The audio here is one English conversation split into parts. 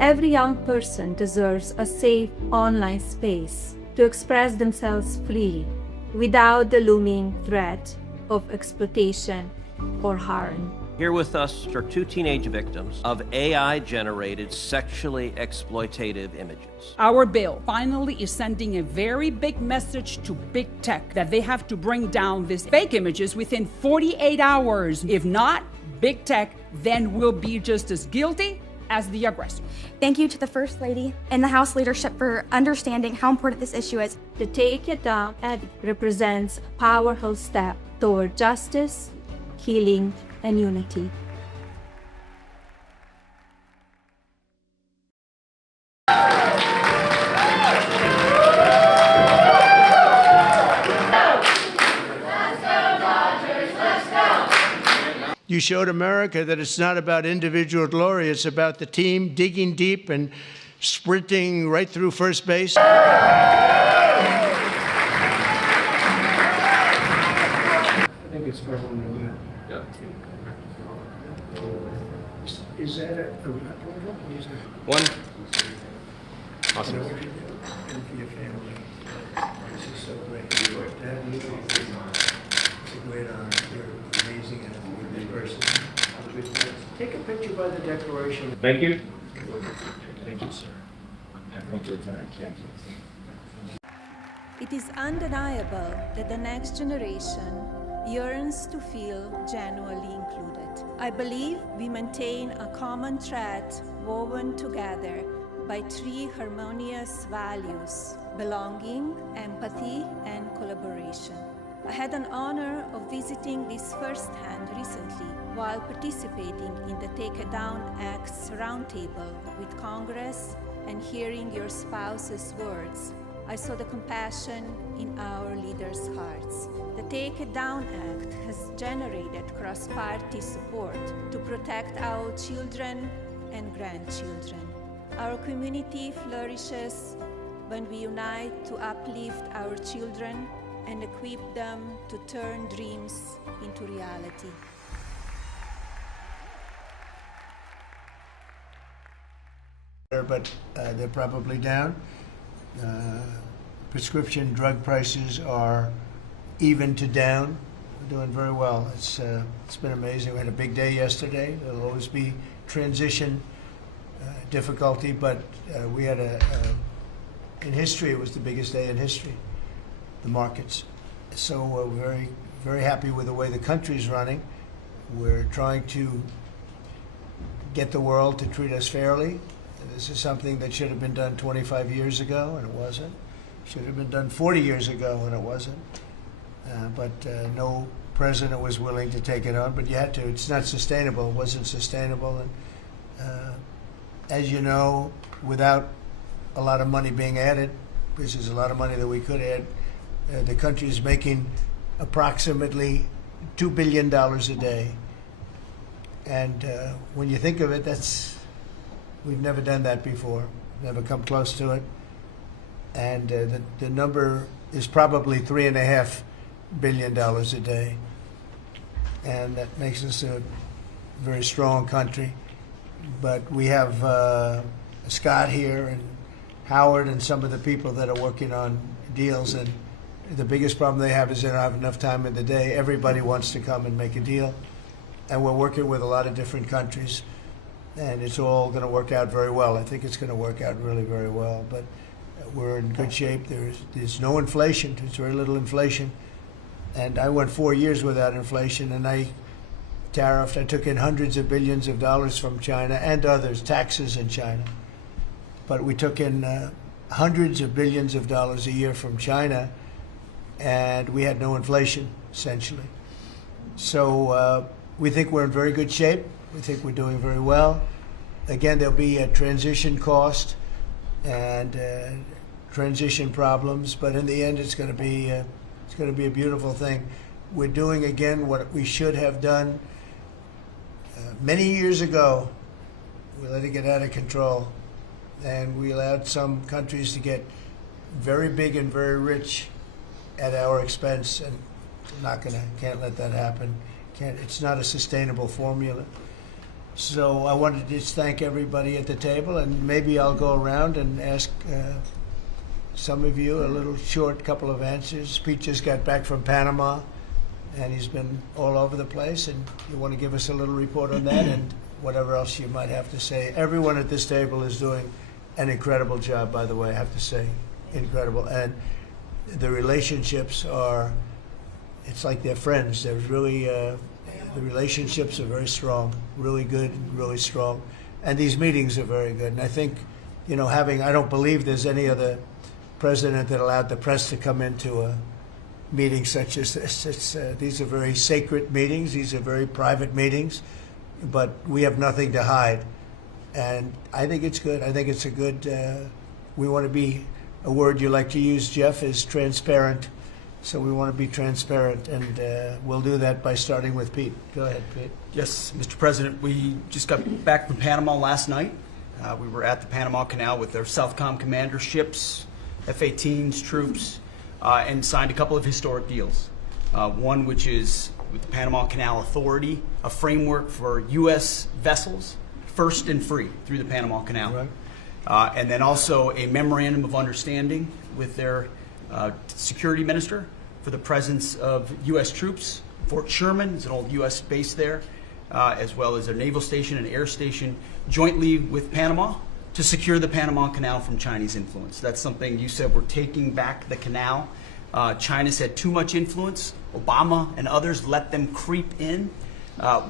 Every young person deserves a safe online space to express themselves freely without the looming threat of exploitation or harm. Here with us are two teenage victims of AI-generated sexually exploitative images. Our bill finally is sending a very big message to big tech that they have to bring down these fake images within 48 hours. If not, big tech then will be just as guilty as the aggressor. Thank you to the First Lady and the House leadership for understanding how important this issue is. The Take It Down Act represents a powerful step toward justice, healing, and unity. You showed America that it's not about individual glory, it's about the team digging deep and sprinting right through first base. I think it's probably good. Yeah. Is that a One. Awesome. And for your family. This is so great. To have you, it's a great honor. You're amazing and a good person. Take a picture by the Declaration. Thank you. Thank you, sir. Thank you. It is undeniable that the next generation yearns to feel genuinely included. I believe we maintain a common thread woven together by three harmonious values: belonging, empathy, and collaboration. I had an honor of visiting this firsthand recently while participating in the Take It Down Act's roundtable with Congress and hearing your spouse's words. I saw the compassion in our leaders' hearts. The Take It Down Act has generated cross-party support to protect our children and grandchildren. Our community flourishes when we unite to uplift our children and equip them to turn dreams into reality. But they're probably down. Prescription drug prices are even to down. We're doing very well. It's been amazing. We had a big day yesterday. There'll always be transition difficulty, but we had in history, it was the biggest day in history, the markets. So we're very, very happy with the way the country's running. We're trying to get the world to treat us fairly. This is something that should have been done 25 years ago, and it wasn't. Should have been done 40 years ago, and it wasn't. But no president was willing to take it on, but you had to. It's not sustainable. It wasn't sustainable. And as you know, without a lot of money being added, which is a lot of money that we could add, the country is making approximately $2 billion a day. And when you think of it, we've never done that before, never come close to it. And the number is probably $3.5 billion a day. And that makes us a very strong country. But we have Scott here and Howard and some of the people that are working on deals. And the biggest problem they have is they don't have enough time in the day. Everybody wants to come and make a deal. And we're working with a lot of different countries. And it's all going to work out very well. I think it's going to work out really very well. But we're in good shape. There's no inflation. There's very little inflation. And I went 4 years without inflation, and I took in hundreds of billions of dollars from China and others, taxes in China. But we took in hundreds of billions of dollars a year from China, and we had no inflation, essentially. So we think we're in very good shape. We think we're doing very well. Again, there'll be a transition cost and transition problems, but in the end, it's going to be a beautiful thing. We're doing again what we should have done many years ago. We let it get out of control, and we allowed some countries to get very big and very rich at our expense, and can't let that happen. It's not a sustainable formula. So I wanted to just thank everybody at the table, and maybe I'll go around and ask some of you a little short couple of answers. Pete just got back from Panama, and he's been all over the place, and you want to give us a little report on that and whatever else you might have to say. Everyone at this table is doing an incredible job, by the way, I have to say. Incredible. And the relationships are, it's like they're friends. There's really, the relationships are very strong, really good, really strong. And these meetings are very good. And I think, you know, I don't believe there's any other president that allowed the press to come into a meeting such as this. These are very sacred meetings. These are very private meetings. But we have nothing to hide. And I think it's good. I think it's a good, we want to be, a word you like to use, Jeff, is transparent. So we want to be transparent, and we'll do that by starting with Pete. Go ahead, Pete. Yes, Mr. President, we just got back from Panama last night. We were at the Panama Canal with their Southcom commander ships, F-18s, troops, and signed a couple of historic deals. One which is with the Panama Canal Authority, a framework for U.S. vessels, first and free through the Panama Canal. Right. And then also a memorandum of understanding with their security minister for the presence of U.S. troops. Fort Sherman is an old U.S. base there, as well as a naval station and air station jointly with Panama to secure the Panama Canal from Chinese influence. That's something you said, we're taking back the canal. China's had too much influence. Obama and others let them creep in.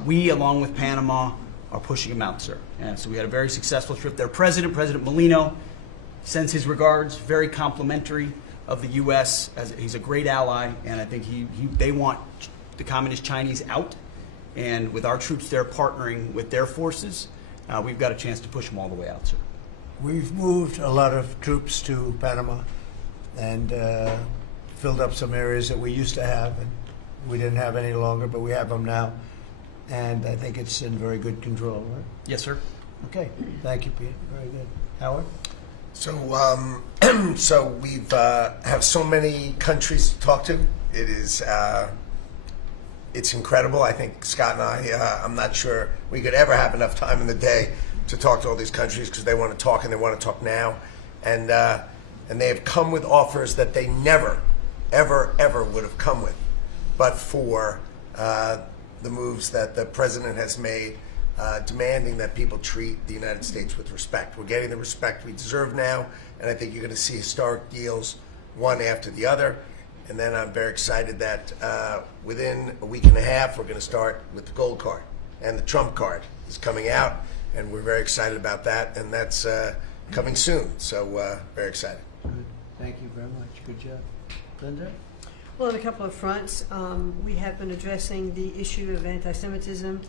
We, along with Panama, are pushing them out, sir. And so we had a very successful trip there. President Molino sends his regards, very complimentary of the U.S. as he's a great ally, and I think they want the Communist Chinese out. And with our troops there partnering with their forces, we've got a chance to push them all the way out, sir. We've moved a lot of troops to Panama and filled up some areas that we used to have, and we didn't have any longer, but we have them now. And I think it's in very good control, right? Yes, sir. Okay. Thank you, Pete. Very good. Howard? So, so we've have so many countries to talk to. It is, it's incredible. I think Scott and I, I'm not sure we could ever have enough time in the day to talk to all these countries because they want to talk and they want to talk now, and they have come with offers that they never, ever would have come with, but for the moves that the president has made. Demanding that people treat the United States with respect. We're getting the respect we deserve now, and I think you're going to see historic deals one after the other. And then I'm very excited that within a week and a half, we're going to start with the gold card, and the Trump card is coming out, and we're very excited about that, and that's coming soon. So very excited. Good. Thank you very much. Good job. Linda? Well, on a couple of fronts, we have been addressing the issue of anti-Semitism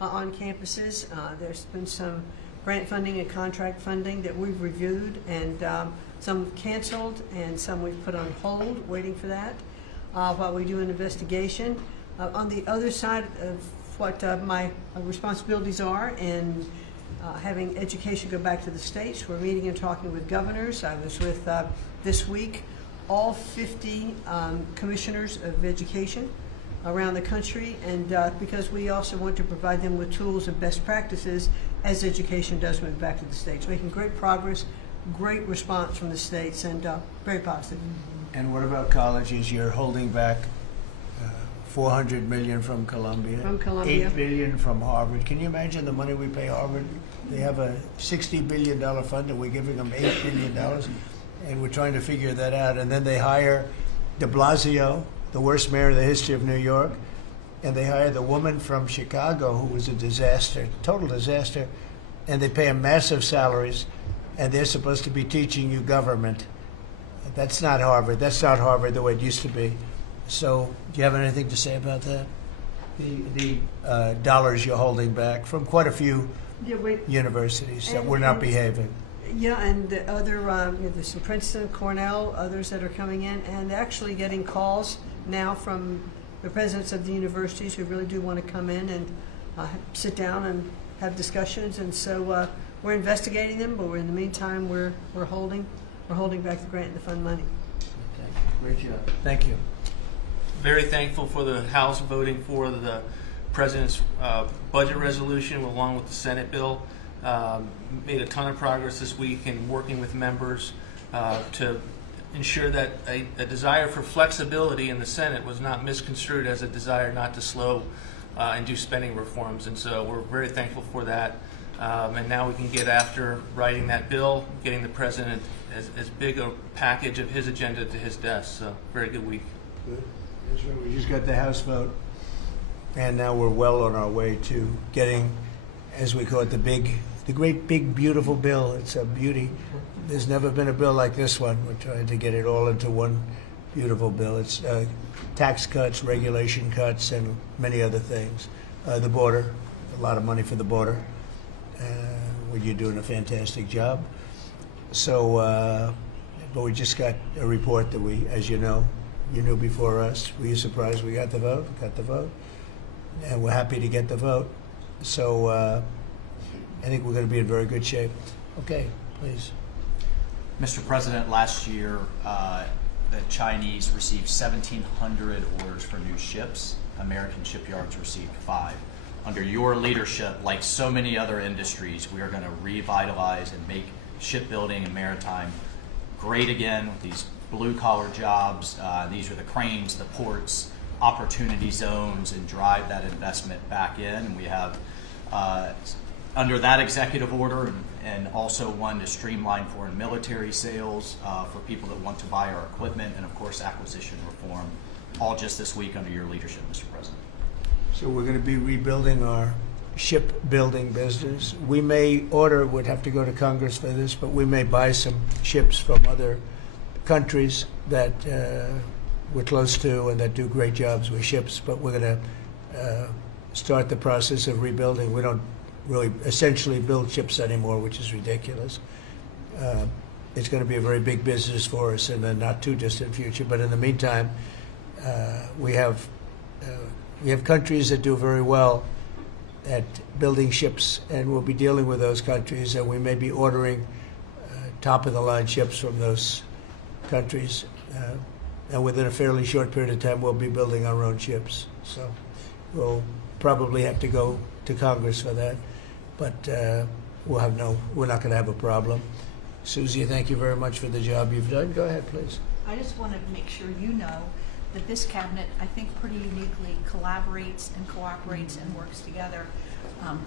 on campuses. There's been some grant funding and contract funding that we've reviewed, and some canceled and some we've put on hold, waiting for that, while we do an investigation. On the other side of what my responsibilities are in having education go back to the states, we're meeting and talking with governors. I was with, this week, all 50 commissioners of education around the country, and because we also want to provide them with tools and best practices as education does move back to the states. Making great progress, great response from the states, and very positive. And what about colleges? You're holding back $400 million from Columbia. From Columbia. $8 billion from Harvard. Can you imagine the money we pay Harvard? They have a $60 billion fund, and we're giving them $8 billion, and we're trying to figure that out. And then they hire de Blasio, the worst mayor in the history of New York, and they hired the woman from Chicago who was a disaster, total disaster, and they pay them massive salaries, and they're supposed to be teaching you government. That's not Harvard. That's not Harvard the way it used to be. So do you have anything to say about that? The dollars you're holding back from quite a few universities that were not behaving. Yeah, and the other, there's some Princeton, Cornell, others that are coming in, and actually getting calls now from the presidents of the universities who really do want to come in and sit down and have discussions. And so we're investigating them, but in the meantime, we're holding back the grant and the fund money. Great job. Thank you. Very thankful for the House voting for the President's budget resolution along with the Senate bill. Made a ton of progress this week in working with members to ensure that a desire for flexibility in the Senate was not misconstrued as a desire not to slow and do spending reforms. And so we're very thankful for that. And now we can get after writing that bill, getting the President as big a package of his agenda to his desk. So very good week. Good. That's right. We just got the House vote, and now we're well on our way to getting, as we call it, the great big beautiful bill. It's a beauty. There's never been a bill like this one. We're trying to get it all into one beautiful bill. It's tax cuts, regulation cuts, and many other things. The border, a lot of money for the border. Well, you're doing a fantastic job. So, but we just got a report that we, as you know, you knew before us. Were you surprised we got the vote? Got the vote. And we're happy to get the vote. So I think we're going to be in very good shape. Okay, please. Mr. President, last year the Chinese received 1,700 orders for new ships. American shipyards received 5. Under your leadership, like so many other industries, we are going to revitalize and make shipbuilding and maritime great again with these blue-collar jobs. These are the cranes, the ports, opportunity zones, and drive that investment back in. And we have, under that executive order, and also one to streamline foreign military sales for people that want to buy our equipment, and of course acquisition reform, all just this week under your leadership, Mr. President. So we're going to be rebuilding our shipbuilding business. We may order, would have to go to Congress for this, but we may buy some ships from other countries that we're close to and that do great jobs with ships, but we're going to start the process of rebuilding. We don't really essentially build ships anymore, which is ridiculous. It's going to be a very big business for us in the not too distant future, but in the meantime, we have countries that do very well at building ships, and we'll be dealing with those countries, and we may be ordering top-of-the-line ships from those countries. And within a fairly short period of time, we'll be building our own ships. So we'll probably have to go to Congress for that, but we're not going to have a problem. Susie, thank you very much for the job you've done. Go ahead, please. I just want to make sure you know that this cabinet, I think, pretty uniquely collaborates and cooperates and works together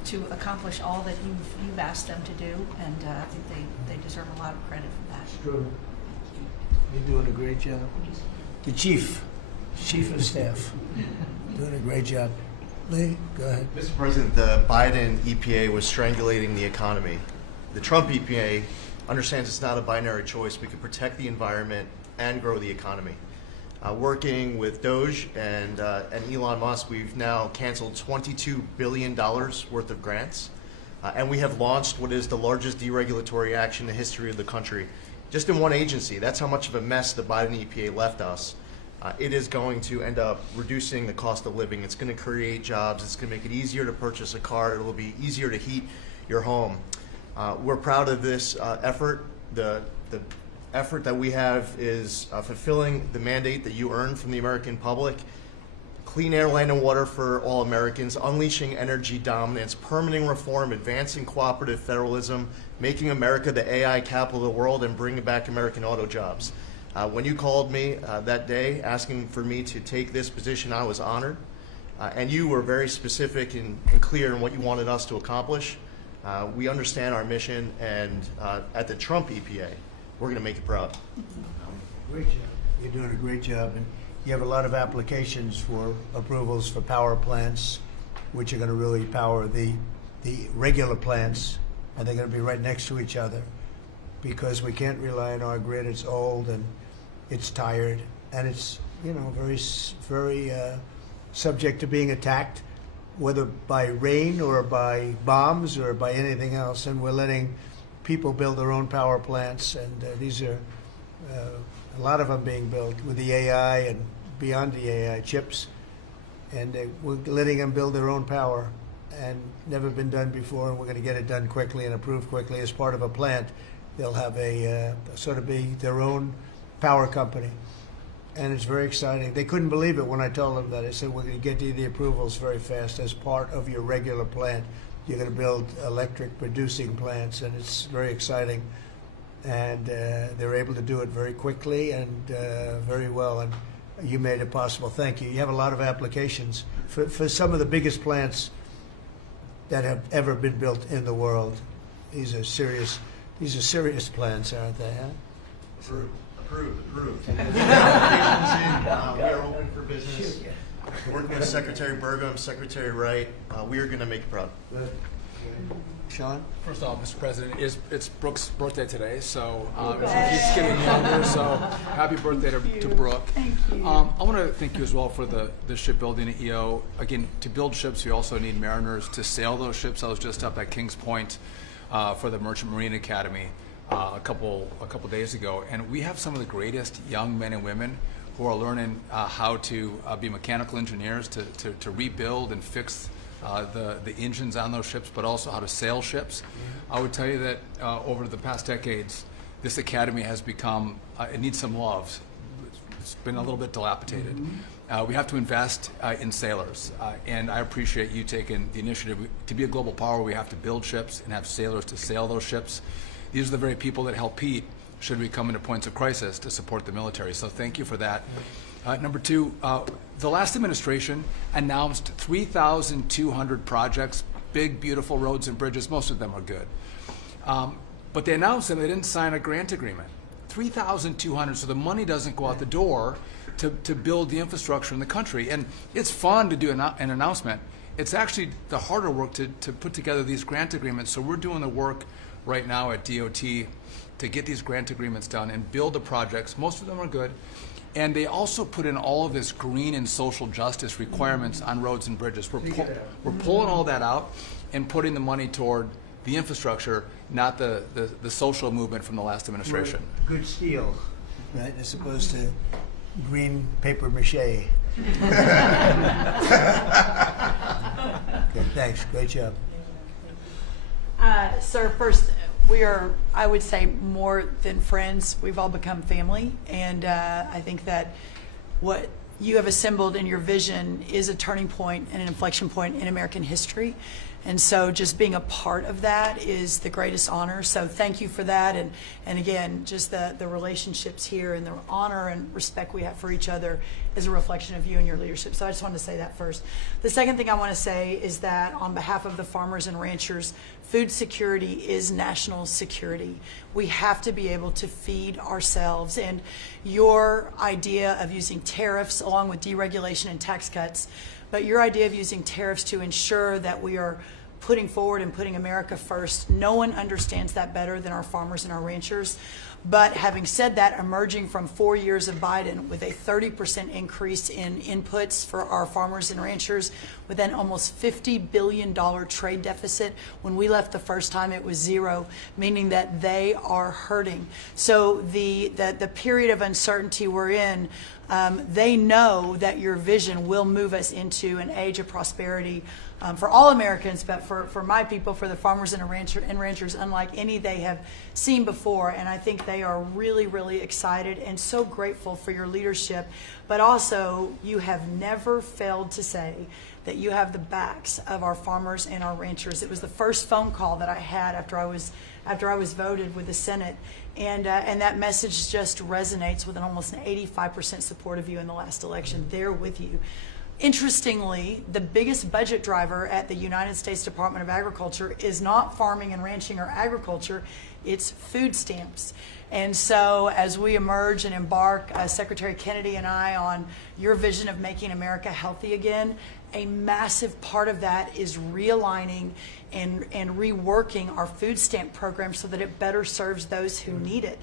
to accomplish all that you've asked them to do, and I think they deserve a lot of credit for that. True. You're doing a great job. The chief of staff, doing a great job. Lee, go ahead. Mr. President, the Biden EPA was strangulating the economy. The Trump EPA understands it's not a binary choice. We can protect the environment and grow the economy. Working with Doge and Elon Musk, we've now canceled $22 billion worth of grants, and we have launched what is the largest deregulatory action in the history of the country, just in one agency. That's how much of a mess the Biden EPA left us. It is going to end up reducing the cost of living. It's going to create jobs. It's going to make it easier to purchase a car. It will be easier to heat your home. We're proud of this effort. The effort that we have is fulfilling the mandate that you earned from the American public. Clean air, land, and water for all Americans, unleashing energy dominance, permitting reform, advancing cooperative federalism, making America the AI capital of the world, and bringing back American auto jobs. When you called me that day asking for me to take this position, I was honored. And you were very specific and clear in what you wanted us to accomplish. We understand our mission, and at the Trump EPA, we're going to make it proud. Great job. You're doing a great job. And you have a lot of applications for approvals for power plants, which are going to really power the regular plants, and they're going to be right next to each other because we can't rely on our grid. It's old and it's tired, and it's very subject to being attacked, whether by rain or by bombs or by anything else. And we're letting people build their own power plants, and these are a lot of them being built with the AI and beyond the AI chips, and we're letting them build their own power, and never been done before, and we're going to get it done quickly and approved quickly as part of a plant. They'll have a sort of be their own power company. and it's very exciting. They couldn't believe it when I told them that. I said, we're going to get you the approvals very fast as part of your regular plant. You're going to build electric producing plants, and it's very exciting. And they're able to do it very quickly and very well, and you made it possible. Thank you. You have a lot of applications for some of the biggest plants that have ever been built in the world. These are serious plants, aren't they? Huh? Approved. Applications in. We are open for business. Working with Secretary Burgum, Secretary Wright, we are going to make you proud. Good. Sean? First off, Mr. President, it's Brooke's birthday today, so she keeps getting younger, so happy birthday to Brooke. Thank you. I want to thank you as well for the shipbuilding at EO. Again, to build ships, we also need mariners to sail those ships. I was just up at Kings Point for the Merchant Marine Academy a couple days ago, and we have some of the greatest young men and women who are learning how to be mechanical engineers, to rebuild and fix the engines on those ships, but also how to sail ships. I would tell you that over the past decades, this academy has become, it needs some love. It's been a little bit dilapidated. We have to invest in sailors, and I appreciate you taking the initiative. To be a global power, we have to build ships and have sailors to sail those ships. These are the very people that help Pete should we come into points of crisis to support the military. So thank you for that. Number two, the last administration announced 3,200 projects, big, beautiful roads and bridges. Most of them are good. But they announced them, they didn't sign a grant agreement. 3,200, so the money doesn't go out the door to build the infrastructure in the country. And it's fun to do an announcement. It's actually the harder work to put together these grant agreements. So we're doing the work right now at DOT to get these grant agreements done and build the projects. Most of them are good. And they also put in all of this green and social justice requirements on roads and bridges. We're pulling all that out and putting the money toward the infrastructure, not the social movement from the last administration. Good steel, right, as opposed to green paper mache. Okay, thanks. Great job. Sir, first, we are, I would say, more than friends. We've all become family, and I think that what you have assembled in your vision is a turning point and an inflection point in American history. And so just being a part of that is the greatest honor. So thank you for that. And again, just the relationships here and the honor and respect we have for each other is a reflection of you and your leadership. So I just wanted to say that first. The second thing I want to say is that on behalf of the farmers and ranchers, food security is national security. We have to be able to feed ourselves. And your idea of using tariffs along with deregulation and tax cuts, but your idea of using tariffs to ensure that we are putting forward and putting America first, no one understands that better than our farmers and our ranchers. But having said that, emerging from 4 years of Biden with a 30% increase in inputs for our farmers and ranchers, with an almost $50 billion trade deficit. When we left the first time, it was zero, meaning that they are hurting. So the period of uncertainty we're in, they know that your vision will move us into an age of prosperity for all Americans, but for my people, for the farmers and ranchers, unlike any they have seen before. And I think they are really, really excited and so grateful for your leadership. But also, you have never failed to say that you have the backs of our farmers and our ranchers. It was the first phone call that I had after I was voted with the Senate. And that message just resonates with an almost 85% support of you in the last election. They're with you. Interestingly, the biggest budget driver at the United States Department of Agriculture is not farming and ranching or agriculture, it's food stamps. And so as we emerge and embark, Secretary Kennedy and I, on your vision of making America healthy again, a massive part of that is realigning and reworking our food stamp program so that it better serves those who need it.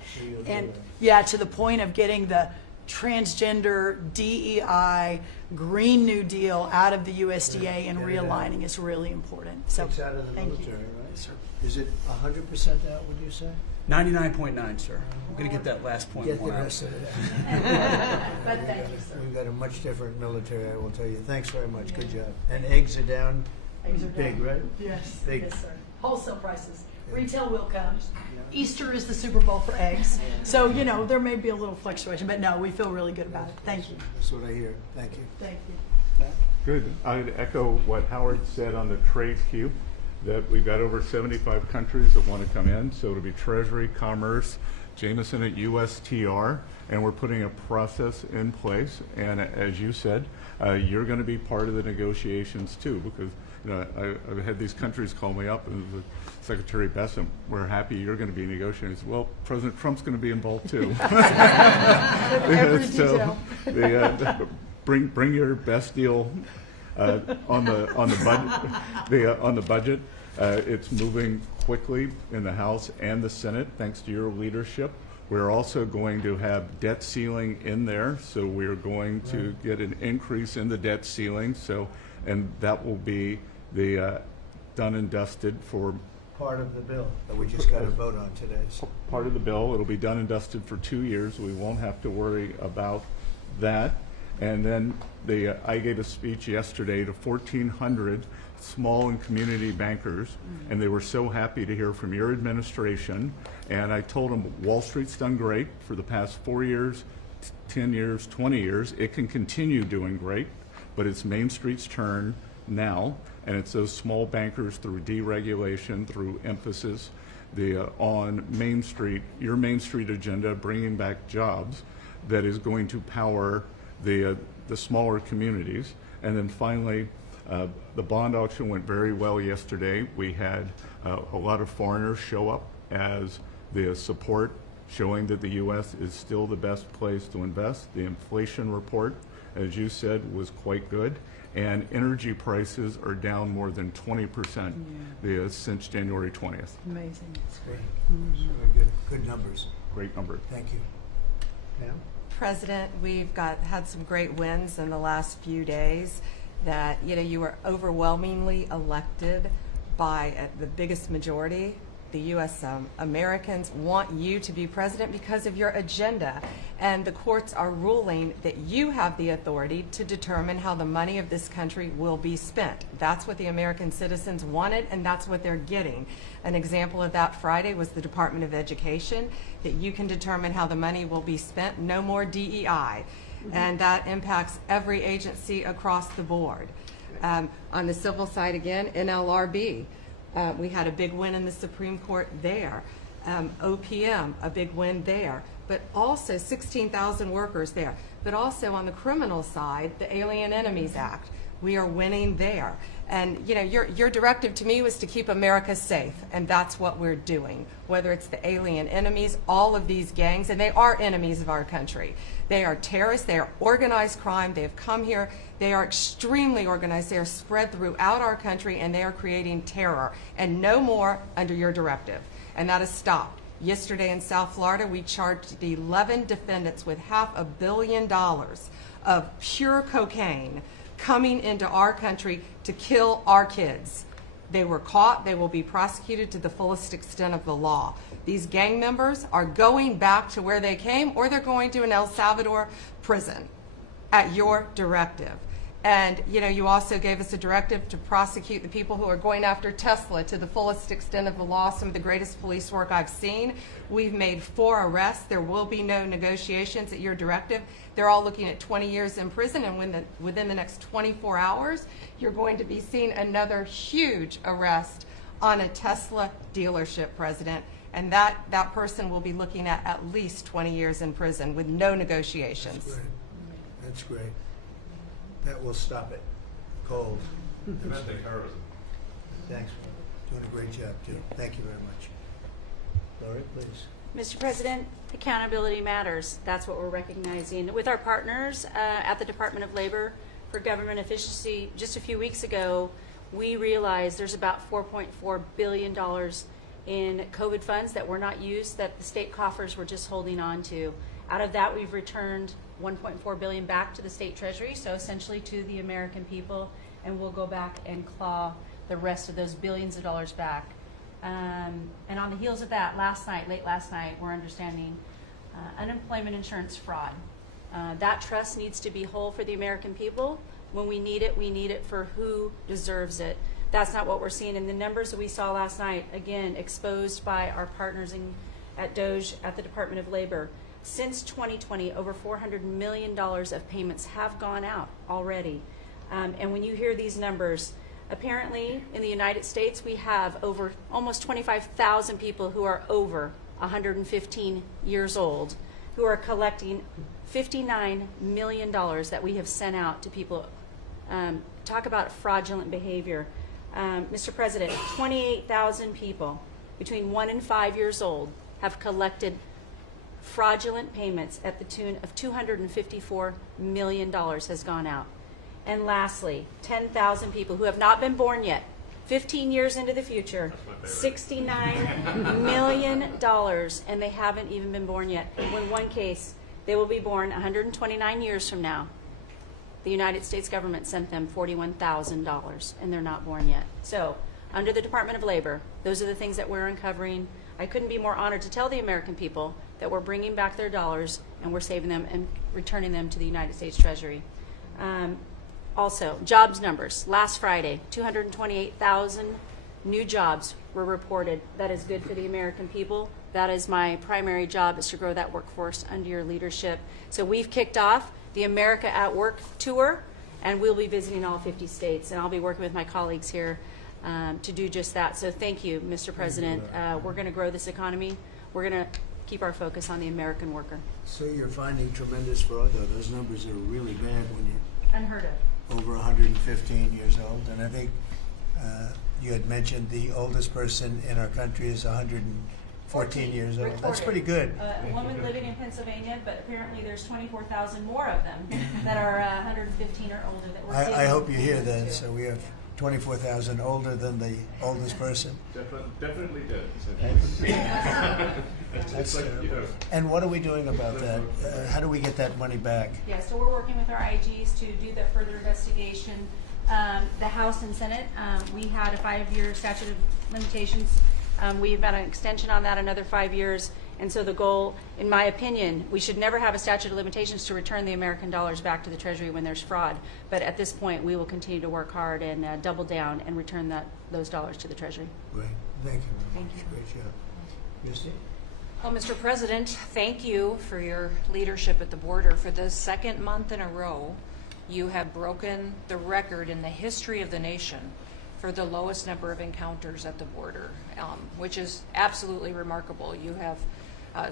And yeah, to the point of getting the transgender, DEI, Green New Deal out of the USDA and realigning is really important. So It's out of the thank military, you. right? Sir. Is it 100% out, would you say? 99.9, sir. We're going to get that last point. Get the rest of it But thank you, sir. We've got a much different military, I will tell you. Thanks very much. Good job. And eggs are down Eggs are big, down. right? Yes, Big. yes, sir. Wholesale prices. Retail will come. Easter is the Super Bowl for eggs. So, you know, there may be a little fluctuation, but no, we feel really good about it. Thank you. That's what I hear. Thank you. Thank you. Good. I'd echo what Howard said on the trade queue, that we've got over 75 countries that want to come in. So it'll be Treasury, Commerce, Jameson at USTR, and we're putting a process in place. And as you said, you're going to be part of the negotiations too, because you know, I've had these countries call me up and the Secretary Bessent, we're happy you're going to be negotiating. I said, well, President Trump's going to be involved too. Every So detail. bring your best deal on the budget. It's moving quickly in the House and the Senate, thanks to your leadership. We're also going to have debt ceiling in there, so we're going to get an increase in the debt ceiling. So, and that will be the done and dusted for Part of the bill that we just got to vote on today. So. part of the bill. It'll be done and dusted for 2 years. We won't have to worry about that. And then I gave a speech yesterday to 1,400 small and community bankers, and they were so happy to hear from your administration. And I told them Wall Street's done great for the past 4 years, 10 years, 20 years. It can continue doing great, but it's Main Street's turn now, and it's those small bankers through deregulation, through emphasis on Main Street, your Main Street agenda, bringing back jobs, that is going to power the smaller communities. And then finally, the bond auction went very well yesterday. We had a lot of foreigners show up as the support, showing that the U.S. is still the best place to invest. The inflation report, as you said, was quite good. And energy prices are down more than 20% since January 20th. Amazing. That's great. Very good numbers. Great number. Thank you. Pam? President, we've had some great wins in the last few days. That you were overwhelmingly elected by the biggest majority. The U.S. Americans want you to be president because of your agenda, and the courts are ruling that you have the authority to determine how the money of this country will be spent. That's what the American citizens wanted, and that's what they're getting. An example of that Friday was the Department of Education, that you can determine how the money will be spent. No more DEI. And that impacts every agency across the board. On the civil side again, NLRB, we had a big win in the Supreme Court there. OPM, a big win there. But also 16,000 workers there. But also on the criminal side, the Alien Enemies Act. We are winning there. And your directive to me was to keep America safe, and that's what we're doing. Whether it's the alien enemies, all of these gangs, and they are enemies of our country. They are terrorists, they are organized crime, they have come here, they are extremely organized, they are spread throughout our country, and they are creating terror. And no more under your directive. And that has stopped. Yesterday in South Florida, we charged 11 defendants with $500 million of pure cocaine coming into our country to kill our kids. They were caught. They will be prosecuted to the fullest extent of the law. These gang members are going back to where they came, or they're going to an El Salvador prison at your directive. And you also gave us a directive to prosecute the people who are going after Tesla to the fullest extent of the law. Some of the greatest police work I've seen. We've made 4 arrests. There will be no negotiations at your directive. They're all looking at 20 years in prison, and within the next 24 hours, you're going to be seeing another huge arrest on a Tesla dealership, President. And that person will be looking at least 20 years in prison with no negotiations. That's great. That's great. That will stop it. Cold. Domestic terrorism. Thanks. Doing a great job, too. Thank you very much. Lori, please. Mr. President, accountability matters. That's what we're recognizing. With our partners at the Department of Labor for Government Efficiency, just a few weeks ago, we realized there's about $4.4 billion in COVID funds that were not used, that the state coffers were just holding on to. Out of that, we've returned $1.4 billion back to the state treasury, so essentially to the American people, and we'll go back and claw the rest of those billions of dollars back. And on the heels of that, late last night, we're understanding unemployment insurance fraud. That trust needs to be whole for the American people. When we need it for who deserves it. That's not what we're seeing. And the numbers that we saw last night, again, exposed by our partners at DOJ at the Department of Labor. Since 2020, over $400 million of payments have gone out already. And when you hear these numbers, apparently in the United States, we have over almost 25,000 people who are over 115 years old who are collecting $59 million that we have sent out to people. Talk about fraudulent behavior. Mr. President, 28,000 people between 1 and 5 years old have collected fraudulent payments at the tune of $254 million has gone out. And lastly, 10,000 people who have not been born yet, 15 years into the future, $69 million, and they haven't even been born yet. In one case, they will be born 129 years from now. The United States government sent them $41,000, and they're not born yet. So, under the Department of Labor, those are the things that we're uncovering. I couldn't be more honored to tell the American people that we're bringing back their dollars and we're saving them and returning them to the United States Treasury. Also, jobs numbers. Last Friday, 228,000 new jobs were reported. That is good for the American people. That is my primary job, is to grow that workforce under your leadership. So we've kicked off the America at Work tour, and we'll be visiting all 50 states, and I'll be working with my colleagues here to do just that. So thank you, Mr. President. We're going to grow this economy. We're going to keep our focus on the American worker. So you're finding tremendous fraud, though. Those numbers are really bad when you're Unheard of. over 115 years old. And I think you had mentioned the oldest person in our country is 114 years old. Reported. That's pretty good. A woman living in Pennsylvania, but apparently there's 24,000 more of them that are 115 or older that we're seeing. I hope you hear that. So we have 24,000 older than the oldest person. Definitely did. That's terrible. And what are we doing about that? How do we get that money back? Yeah, so we're working with our IGs to do that further investigation. The House and Senate, we had a 5-year statute of limitations. We've got an extension on that, another 5 years. And so the goal, in my opinion, we should never have a statute of limitations to return the American dollars back to the Treasury when there's fraud. But at this point, we will continue to work hard and double down and return those dollars to the Treasury. Great. Thank you. Thank you. Great job. Misty? Well, Mr. President, thank you for your leadership at the border. For the second month in a row, you have broken the record in the history of the nation for the lowest number of encounters at the border, which is absolutely remarkable. You have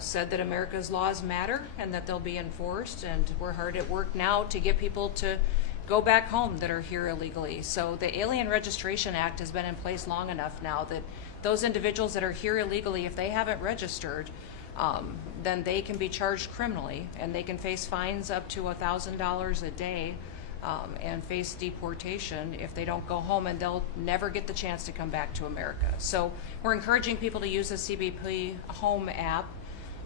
said that America's laws matter and that they'll be enforced, and we're hard at work now to get people to go back home that are here illegally. So the Alien Registration Act has been in place long enough now that those individuals that are here illegally, if they haven't registered, then they can be charged criminally, and they can face fines up to $1,000 a day and face deportation if they don't go home, and they'll never get the chance to come back to America. So we're encouraging people to use the CBP Home app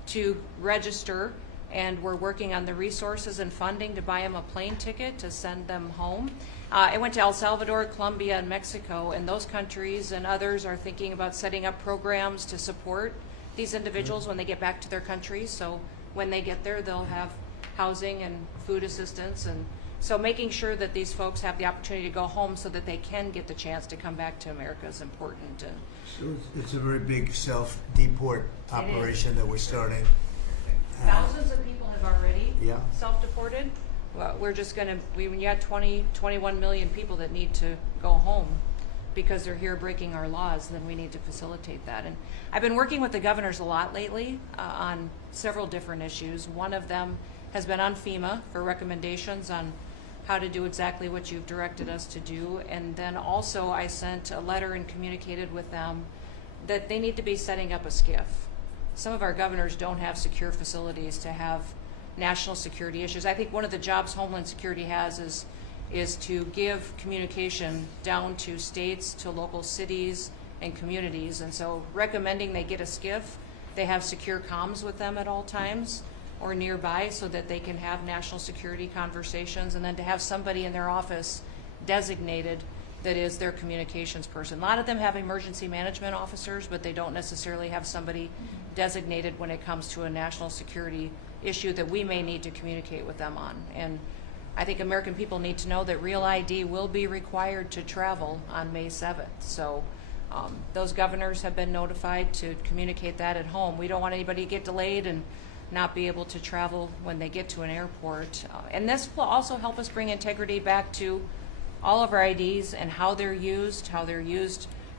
to register, and we're working on the resources and funding to buy them a plane ticket to send them home. I went to El Salvador, Colombia, and Mexico, and those countries and others are thinking about setting up programs to support these individuals when they get back to their countries. So when they get there, they'll have housing and food assistance, and so making sure that these folks have the opportunity to go home so that they can get the chance to come back to America is important. And So it's a very big self-deport operation that we're starting. thousands of people have already Yeah. self-deported. Well, we're just going to, when you have 21 million people that need to go home because they're here breaking our laws, then we need to facilitate that. And I've been working with the governors a lot lately on several different issues. One of them has been on FEMA for recommendations on how to do exactly what you've directed us to do. And then also I sent a letter and communicated with them that they need to be setting up a SCIF. Some of our governors don't have secure facilities to have national security issues. I think one of the jobs Homeland Security has is to give communication down to states, to local cities and communities. And so recommending they get a SCIF, they have secure comms with them at all times or nearby so that they can have national security conversations, and then to have somebody in their office designated that is their communications person. A lot of them have emergency management officers, but they don't necessarily have somebody designated when it comes to a national security issue that we may need to communicate with them on. And I think American people need to know that Real ID will be required to travel on May 7th. So those governors have been notified to communicate that at home. We don't want anybody to get delayed and not be able to travel when they get to an airport. And this will also help us bring integrity back to all of our IDs and how they're used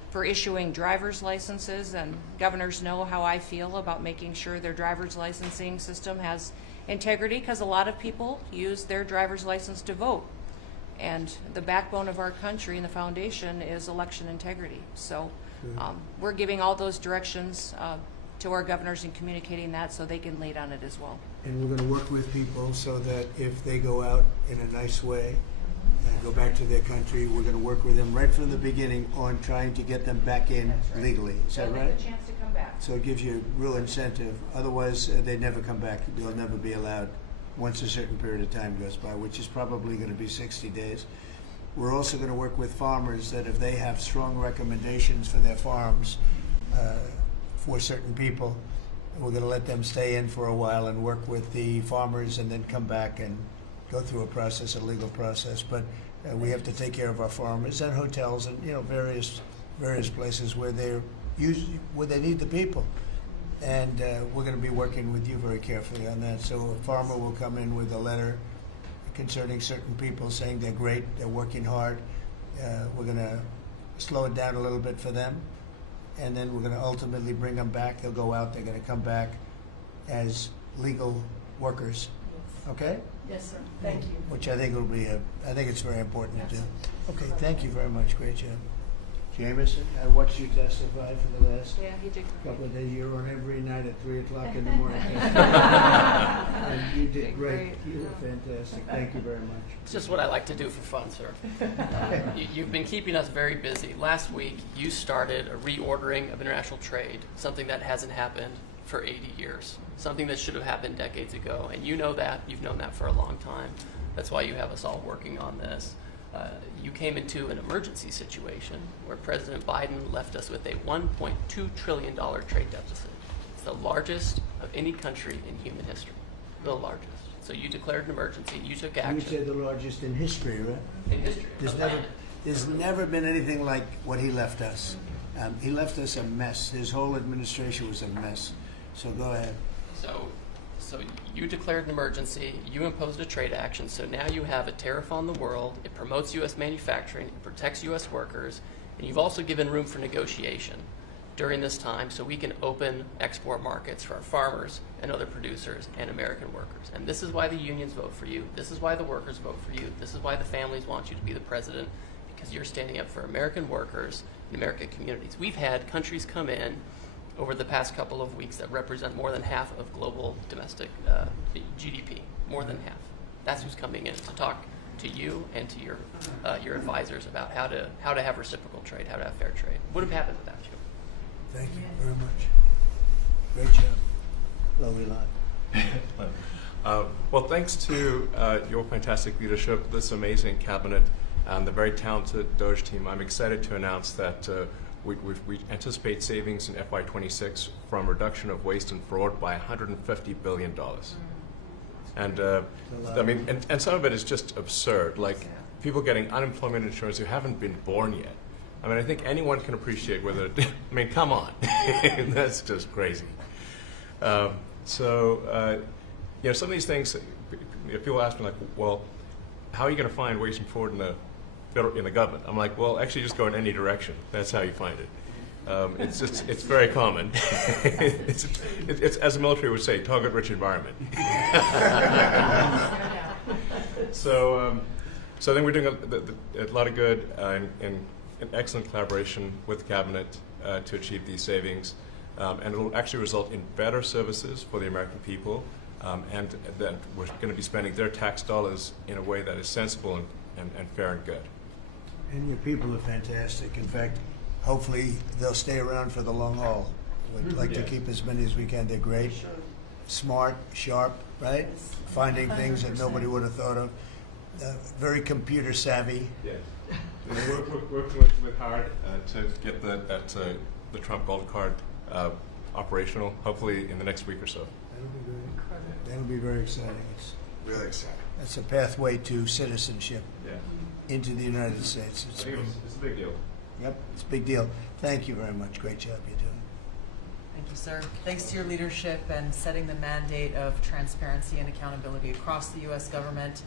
for issuing driver's licenses. And governors know how I feel about making sure their driver's licensing system has integrity, because a lot of people use their driver's license to vote. And the backbone of our country and the foundation is election integrity. So we're giving all those directions to our governors and communicating that so they can lead on it as well. And we're going to work with people so that if they go out in a nice way and go back to their country, we're going to work with them right from the beginning on trying to get them back in legally. Is that right? A chance to come back. So it gives you real incentive. Otherwise, they never come back. They'll never be allowed once a certain period of time goes by, which is probably going to be 60 days. We're also going to work with farmers that if they have strong recommendations for their farms for certain people, we're going to let them stay in for a while and work with the farmers and then come back and go through a process, a legal process. But we have to take care of our farmers and hotels and various places where they need the people. And we're going to be working with you very carefully on that. So a farmer will come in with a letter concerning certain people saying they're great, they're working hard. We're going to slow it down a little bit for them. And then we're going to ultimately bring them back. They'll go out, they're going to come back as legal workers. Okay? Yes, sir. Thank you. Which I think will be I think it's very important to do. Okay, thank you very much. Great job. Jameson, I watched you testify for the last couple of days. You're on every night at 3 o'clock in the morning. And you did great. You were fantastic. Thank you very much. It's just what I like to do for fun, sir. You've been keeping us very busy. Last week, you started a reordering of international trade, something that hasn't happened for 80 years, something that should have happened decades ago. And you know that. You've known that for a long time. That's why you have us all working on this. You came into an emergency situation where President Biden left us with a $1.2 trillion trade deficit. It's the largest of any country in human history, the largest. So you declared an emergency, you took action. You would say the largest in history, right? In history. There's never been anything like what he left us. He left us a mess. His whole administration was a mess. So go ahead. So you declared an emergency, you imposed a trade action, so now you have a tariff on the world, it promotes U.S. manufacturing, it protects U.S. workers, and you've also given room for negotiation during this time so we can open export markets for our farmers and other producers and American workers. And this is why the unions vote for you, this is why the workers vote for you, this is why the families want you to be the president, because you're standing up for American workers and American communities. We've had countries come in over the past couple of weeks that represent more than half of global domestic GDP, more than half. That's who's coming in to talk to you and to your advisors about how to have reciprocal trade, how to have fair trade. Would have happened without you. Thank you very much. Great job. Lovely lot. Well, thanks to your fantastic leadership, this amazing cabinet, and the very talented DOGE team, I'm excited to announce that we anticipate savings in FY26 from reduction of waste and fraud by $150 billion. And I mean, and some of it is just absurd, like people getting unemployment insurance who haven't been born yet. I mean, I think anyone can appreciate whether, I mean, come on, that's just crazy. Some of these things, people ask me like, well, how are you going to find waste and fraud in the government? I'm like, well, actually just go in any direction. That's how you find it. It's very common. it's as the military would say, target-rich environment. So I think we're doing a lot of good and excellent collaboration with the cabinet to achieve these savings. And it will actually result in better services for the American people, and that we're going to be spending their tax dollars in a way that is sensible and fair and good. And your people are fantastic. In fact, hopefully they'll stay around for the long haul. We'd like to keep as many as we can. They're great, smart, sharp, right? Finding things that nobody would have thought of. Very computer savvy. Yes. We're working with hard to get the Trump Gold Card operational, hopefully in the next week or so. That'll be great. That'll be very exciting. Really excited. That's a pathway to citizenship Yeah. into the United States. It's a big deal. Yep, it's a big deal. Thank you very much. Great job you're doing. Thank you, sir. Thanks to your leadership and setting the mandate of transparency and accountability across the U.S. government,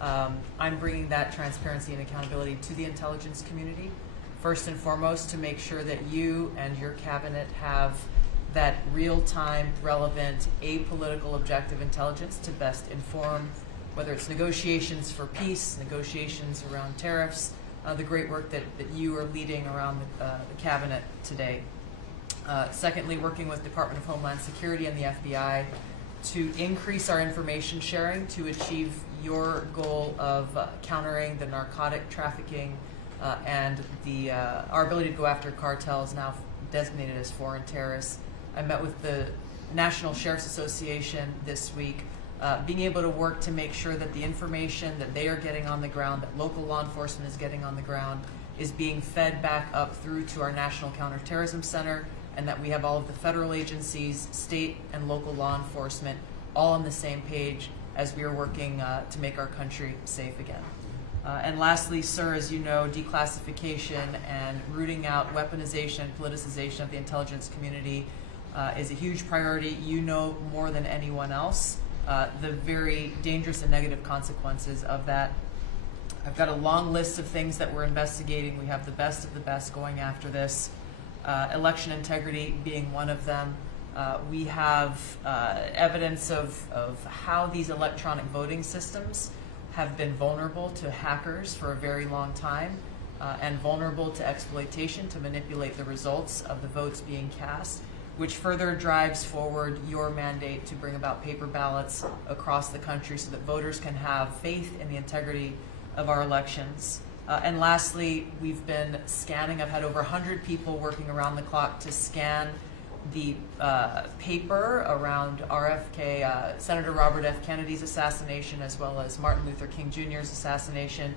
I'm bringing that transparency and accountability to the intelligence community. First and foremost, to make sure that you and your cabinet have that real-time, relevant, apolitical, objective intelligence to best inform whether it's negotiations for peace, negotiations around tariffs, the great work that you are leading around the cabinet today. Secondly, working with Department of Homeland Security and the FBI to increase our information sharing to achieve your goal of countering the narcotic trafficking and our ability to go after cartels now designated as foreign terrorists. I met with the National Sheriff's Association this week, being able to work to make sure that the information that they are getting on the ground, that local law enforcement is getting on the ground, is being fed back up through to our National Counterterrorism Center, and that we have all of the federal agencies, state and local law enforcement, all on the same page as we are working to make our country safe again. And lastly, sir, as you know, declassification and rooting out weaponization and politicization of the intelligence community is a huge priority. You know more than anyone else the very dangerous and negative consequences of that. I've got a long list of things that we're investigating. We have the best of the best going after this. Election integrity being one of them. We have evidence of how these electronic voting systems have been vulnerable to hackers for a very long time and vulnerable to exploitation to manipulate the results of the votes being cast, which further drives forward your mandate to bring about paper ballots across the country so that voters can have faith in the integrity of our elections. And lastly, we've been scanning. I've had over 100 people working around the clock to scan the paper around RFK, Senator Robert F. Kennedy's assassination, as well as Martin Luther King Jr.'s assassination.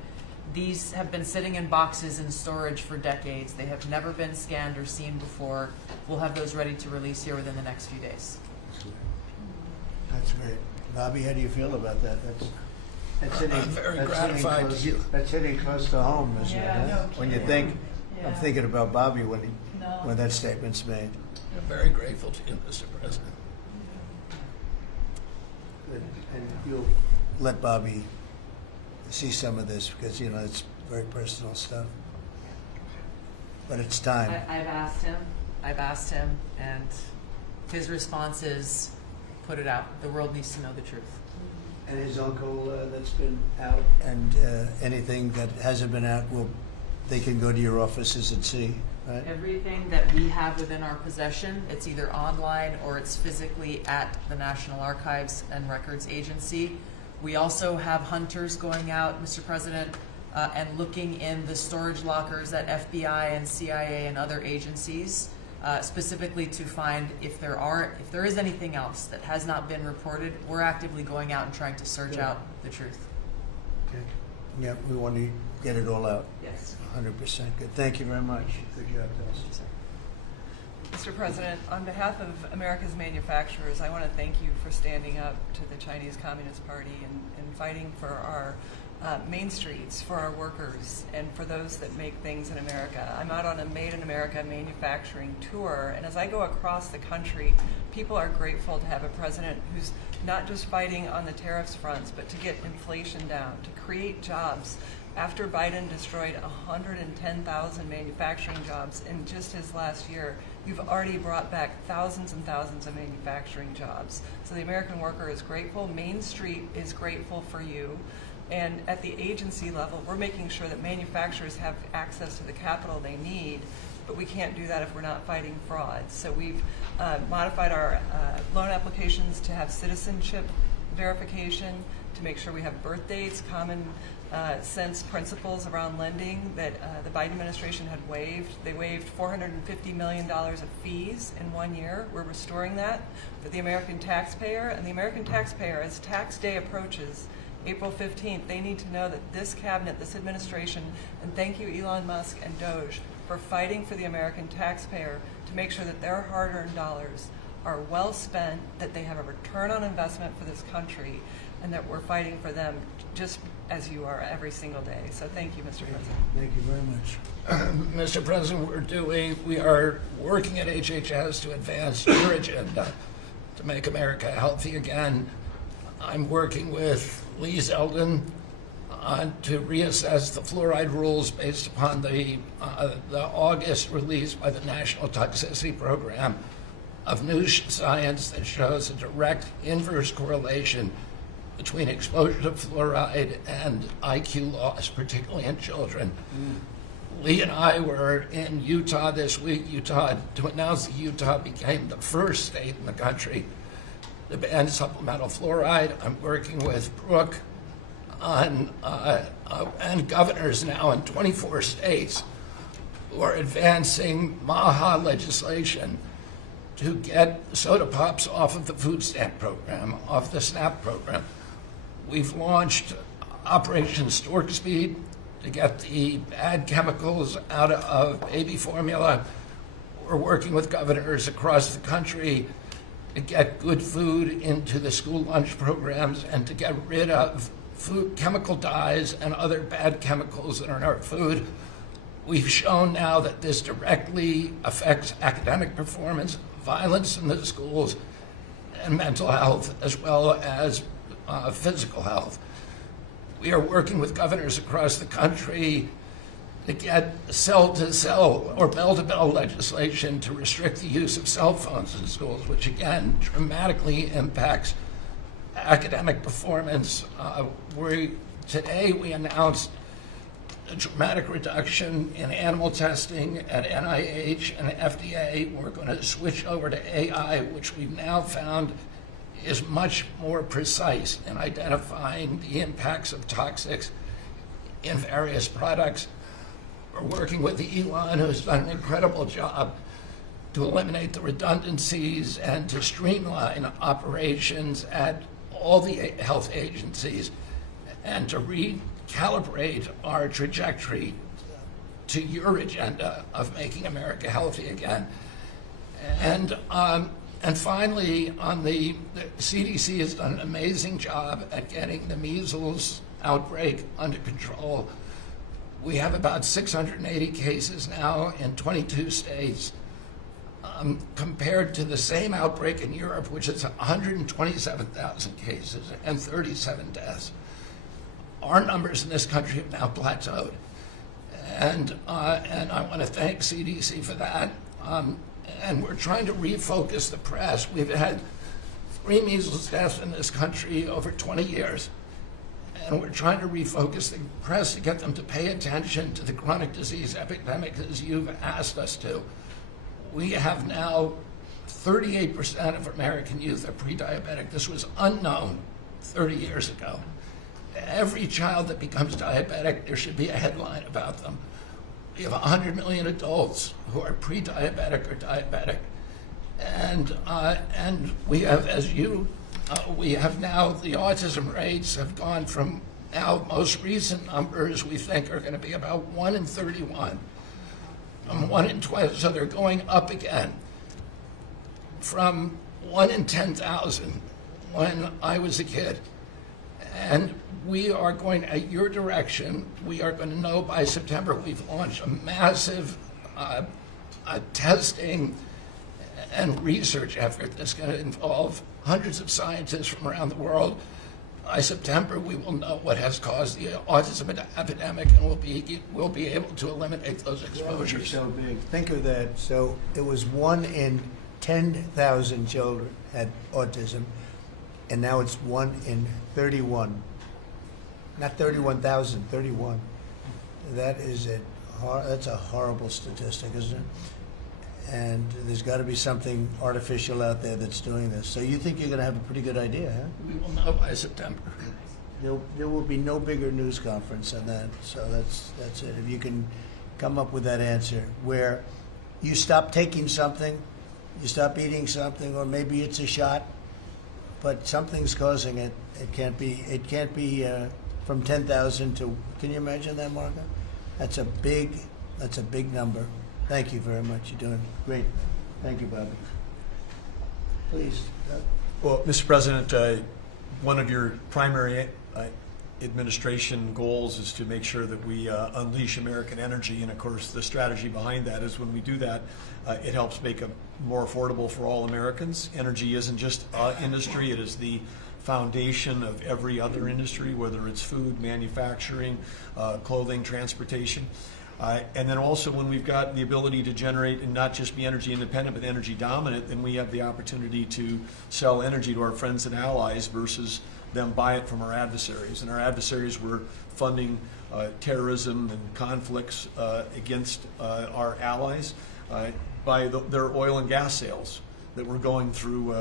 These have been sitting in boxes in storage for decades. They have never been scanned or seen before. We'll have those ready to release here within the next few days. That's great. Bobby, how do you feel about that? That's hitting, I'm very that's gratified hitting to close, hear. That's hitting close to home, isn't it? Yeah, huh? no When you kidding. think, I'm thinking about Bobby when that statement's made. I'm very grateful to you, Mr. President. And you'll let Bobby see some of this because, you know, it's very personal stuff. But it's time. I've asked him, and his response is, put it out. The world needs to know the truth. And his uncle that's been out, and anything that hasn't been out, they can go to your offices and see, right? Everything that we have within our possession, it's either online or it's physically at the National Archives and Records Agency. We also have hunters going out, Mr. President, and looking in the storage lockers at FBI and CIA and other agencies, specifically to find if there is anything else that has not been reported. We're actively going out and trying to search out the truth. Okay. Yeah, we want to get it all out. Yes. 100% good. Thank you very much. Good job, guys. Mr. President, on behalf of America's manufacturers, I want to thank you for standing up to the Chinese Communist Party and fighting for our main streets, for our workers, and for those that make things in America. I'm out on a Made in America manufacturing tour, and as I go across the country, people are grateful to have a president who's not just fighting on the tariffs fronts, but to get inflation down, to create jobs. After Biden destroyed 110,000 manufacturing jobs in just his last year, you've already brought back thousands and thousands of manufacturing jobs. So the American worker is grateful. Main Street is grateful for you. And at the agency level, we're making sure that manufacturers have access to the capital they need, but we can't do that if we're not fighting fraud. So we've modified our loan applications to have citizenship verification, to make sure we have birth dates, common sense principles around lending that the Biden administration had waived. They waived $450 million of fees in 1 year. We're restoring that for the American taxpayer. And the American taxpayer, as tax day approaches, April 15th, they need to know that this cabinet, this administration, and thank you Elon Musk and Doge for fighting for the American taxpayer to make sure that their hard-earned dollars are well spent, that they have a return on investment for this country, and that we're fighting for them just as you are every single day. So thank you, Mr. President. Thank you very much. Mr. President, we are working at HHS to advance your agenda to make America healthy again. I'm working with Lee Zeldin to reassess the fluoride rules based upon the August release by the National Toxicity Program of new science that shows a direct inverse correlation between exposure to fluoride and IQ loss, particularly in children. Lee and I were in Utah this week, to announce that Utah became the first state in the country to ban supplemental fluoride. I'm working with Brooke on, and governors now in 24 states who are advancing MAHA legislation to get soda pops off of the food stamp program, off the SNAP program. We've launched Operation Stork Speed to get the bad chemicals out of baby formula. We're working with governors across the country to get good food into the school lunch programs and to get rid of food chemical dyes and other bad chemicals that are in our food. We've shown now that this directly affects academic performance, violence in the schools, and mental health, as well as physical health. We are working with governors across the country to get cell-to-cell or bell-to-bell legislation to restrict the use of cell phones in schools, which again dramatically impacts academic performance. Today we announced a dramatic reduction in animal testing at NIH and FDA. We're going to switch over to AI, which we've now found is much more precise in identifying the impacts of toxics in various products. We're working with Elon, who's done an incredible job to eliminate the redundancies and to streamline operations at all the health agencies and to recalibrate our trajectory to your agenda of making America healthy again. And finally, on the CDC has done an amazing job at getting the measles outbreak under control. We have about 680 cases now in 22 states, compared to the same outbreak in Europe, which is 127,000 cases and 37 deaths. Our numbers in this country have now plateaued. And I want to thank CDC for that. And we're trying to refocus the press. We've had 3 measles deaths in this country over 20 years. And we're trying to refocus the press to get them to pay attention to the chronic disease epidemic as you've asked us to. We have now 38% of American youth are pre-diabetic. This was unknown 30 years ago. Every child that becomes diabetic, there should be a headline about them. We have 100 million adults who are pre-diabetic or diabetic. And we have, we have now, the autism rates have gone from now most recent numbers we think are going to be about 1 in 31, 1 in 12, so they're going up again from 1 in 10,000 when I was a kid. And we are going, at your direction, we are going to know by September. We've launched a massive testing and research effort that's going to involve hundreds of scientists from around the world. By September, we will know what has caused the autism epidemic, and we'll be able to eliminate those exposures. So big. Think of that. So it was 1 in 10,000 children had autism, and now it's 1 in 31. Not 31,000, 31. That's a horrible statistic, isn't it? And there's got to be something artificial out there that's doing this. So you think you're going to have a pretty good idea, huh? We will know by September. There will be no bigger news conference than that. So that's it. If you can come up with that answer where you stop taking something, you stop eating something, or maybe it's a shot, but something's causing it. It can't be from 10,000 to. Can you imagine that, Martha? That's a big number. Thank you very much. You're doing great. Thank you, Bobby. Please. Well, Mr. President, one of your primary administration goals is to make sure that we unleash American energy, and of course the strategy behind that is when we do that, it helps make it more affordable for all Americans. Energy isn't just industry, it is the foundation of every other industry, whether it's food, manufacturing, clothing, transportation. And then also when we've got the ability to generate and not just be energy independent but energy dominant, then we have the opportunity to sell energy to our friends and allies versus them buy it from our adversaries. And our adversaries were funding terrorism and conflicts against our allies by their oil and gas sales that were going through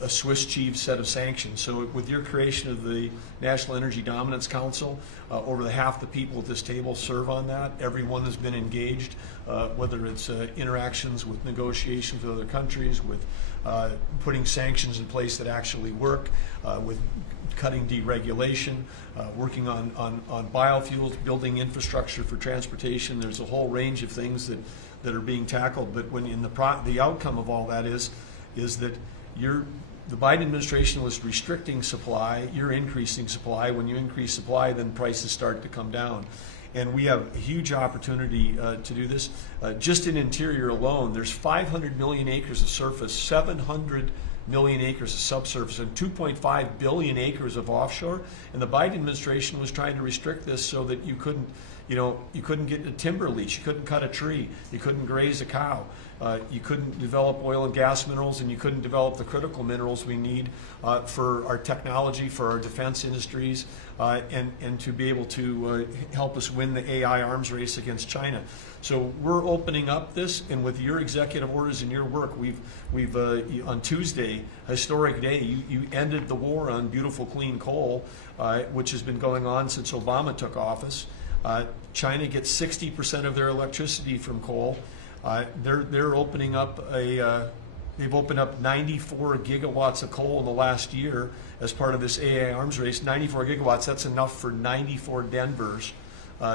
a Swiss cheese set of sanctions. So with your creation of the National Energy Dominance Council, over half the people at this table serve on that. Everyone has been engaged, whether it's interactions with negotiations with other countries, with putting sanctions in place that actually work, with cutting deregulation, working on biofuels, building infrastructure for transportation. There's a whole range of things that are being tackled. But when in the outcome of all that is that the Biden administration was restricting supply, you're increasing supply. When you increase supply, then prices start to come down. And we have a huge opportunity to do this. Just in Interior alone, there's 500 million acres of surface, 700 million acres of subsurface, and 2.5 billion acres of offshore. And the Biden administration was trying to restrict this so that you couldn't get a timber lease, you couldn't cut a tree, you couldn't graze a cow, you couldn't develop oil and gas minerals, and you couldn't develop the critical minerals we need for our technology, for our defense industries, and to be able to help us win the AI arms race against China. So we're opening up this, and with your executive orders and your work, we've on Tuesday, historic day, you ended the war on beautiful clean coal, which has been going on since Obama took office. China gets 60% of their electricity from coal. They're opening up they've opened up 94 gigawatts of coal in the last year as part of this AI arms race. 94 gigawatts, that's enough for 94 Denvers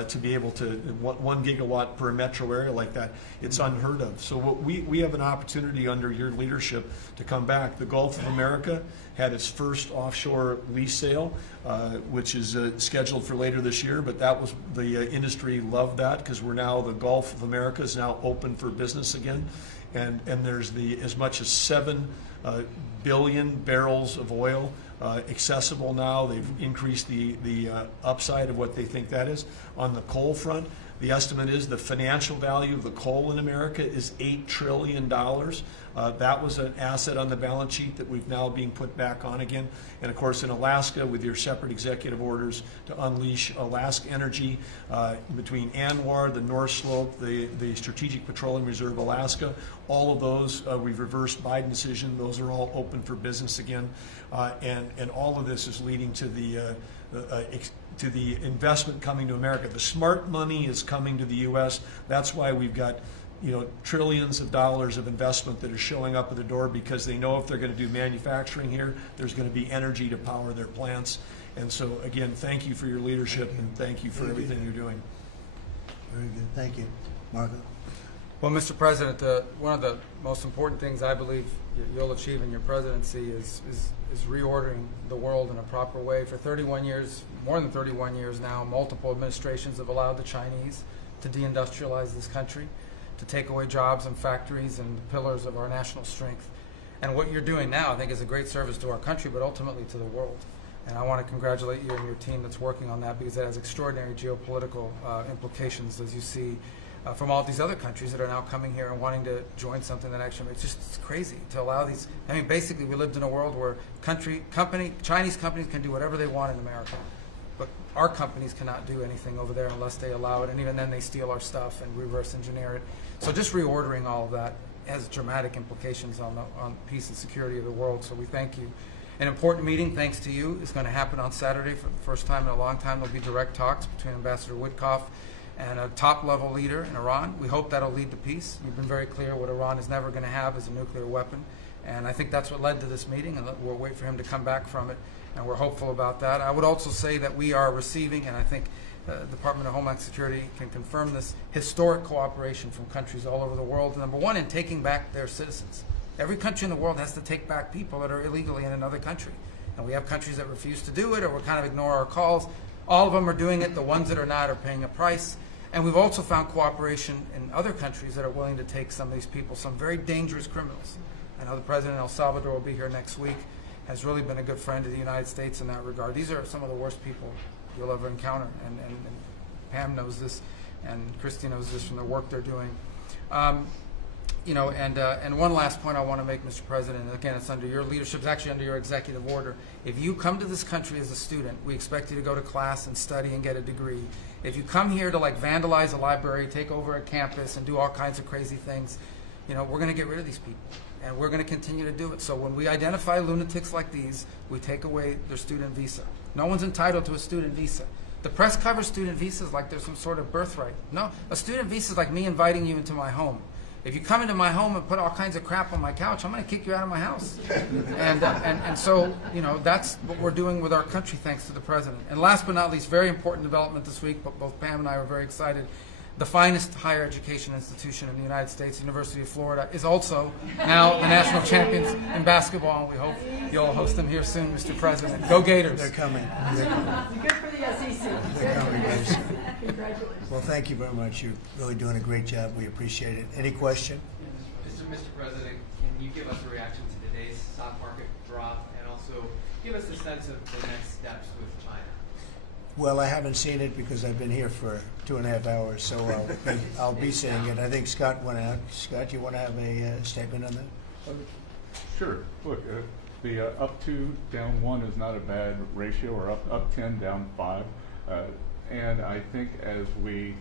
to be able to, 1 gigawatt per metro area like that. It's unheard of. So we have an opportunity under your leadership to come back. The Gulf of America had its first offshore lease sale, which is scheduled for later this year, but that was, the industry loved that because we're now, the Gulf of America is now open for business again. And there's as much as 7 billion barrels of oil accessible now. They've increased the upside of what they think that is. On the coal front, the estimate is the financial value of the coal in America is $8 trillion. That was an asset on the balance sheet that we've now being put back on again. And of course in Alaska, with your separate executive orders to unleash Alaska energy between ANWR, the North Slope, the Strategic Petroleum Reserve Alaska, all of those, we've reversed Biden decision. Those are all open for business again. And all of this is leading to the investment coming to America. The smart money is coming to the U.S. That's why we've got trillions of dollars of investment that are showing up at the door, because they know if they're going to do manufacturing here, there's going to be energy to power their plants. And so again, thank you for your leadership and thank you for everything you're doing. Very good. Thank you. Marco. Well, Mr. President, one of the most important things I believe you'll achieve in your presidency is reordering the world in a proper way. For 31 years, more than 31 years now, multiple administrations have allowed the Chinese to deindustrialize this country, to take away jobs and factories and the pillars of our national strength. And what you're doing now, I think, is a great service to our country, but ultimately to the world. And I want to congratulate you and your team that's working on that, because it has extraordinary geopolitical implications, as you see, from all these other countries that are now coming here and wanting to join something that actually makes it's crazy to allow these. I mean, basically, we lived in a world where Chinese companies can do whatever they want in America, but our companies cannot do anything over there unless they allow it, and even then they steal our stuff and reverse engineer it. So just reordering all of that has dramatic implications on peace and security of the world. So we thank you. An important meeting, thanks to you, is going to happen on Saturday for the first time in a long time. There'll be direct talks between Ambassador Witkoff and a top-level leader in Iran. We hope that'll lead to peace. You've been very clear what Iran is never going to have is a nuclear weapon, and I think that's what led to this meeting, and we'll wait for him to come back from it, and we're hopeful about that. I would also say that we are receiving, and I think the Department of Homeland Security can confirm this, historic cooperation from countries all over the world. Number one, in taking back their citizens. Every country in the world has to take back people that are illegally in another country. And we have countries that refuse to do it or will kind of ignore our calls. All of them are doing it. The ones that are not are paying a price. And we've also found cooperation in other countries that are willing to take some of these people, some very dangerous criminals. I know the president of El Salvador will be here next week, has really been a good friend of the United States in that regard. These are some of the worst people you'll ever encounter. And Pam knows this, and Christy knows this from the work they're doing. You know, and one last point I want to make, Mr. President, again, it's under your leadership, it's actually under your executive order. If you come to this country as a student, we expect you to go to class and study and get a degree. If you come here to like vandalize a library, take over a campus, and do all kinds of crazy things, you know, we're going to get rid of these people, and we're going to continue to do it. So when we identify lunatics like these, we take away their student visa. No one's entitled to a student visa. The press covers student visas like there's some sort of birthright. No, a student visa is like me inviting you into my home. If you come into my home and put all kinds of crap on my couch, I'm going to kick you out of my house. And so, you know, that's what we're doing with our country, thanks to the president. And last but not least, very important development this week, but both Pam and I are very excited. The finest higher education institution in the United States, University of Florida, is also now the national champions in basketball, and we hope you'll host them here soon, Mr. President. Go Gators. They're coming. They're coming. Good for the SEC. They're coming, guys. Congratulations. Well, thank you very much. You're really doing a great job. We appreciate it. Any question? Mr. President, can you give us a reaction to today's stock market drop, and also give us a sense of the next steps with China? Well, I haven't seen it because I've been here for 2.5 hours, so I'll be seeing it. I think Scott went out. Scott, you want to have a statement on that? Sure. Look, the up 2, down 1 is not a bad ratio, or up 10, down 5. And I think as we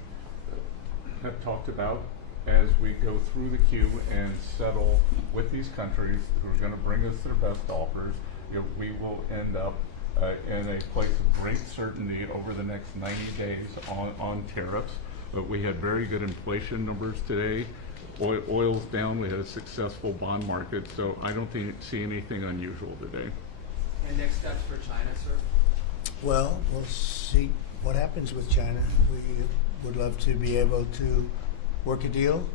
have talked about, as we go through the queue and settle with these countries who are going to bring us their best offers, you know, we will end up in a place of great certainty over the next 90 days on tariffs. But we had very good inflation numbers today. Oil's down. We had a successful bond market. So I don't see anything unusual today. And next steps for China, sir? Well, we'll see what happens with China. We would love to be able to work a deal.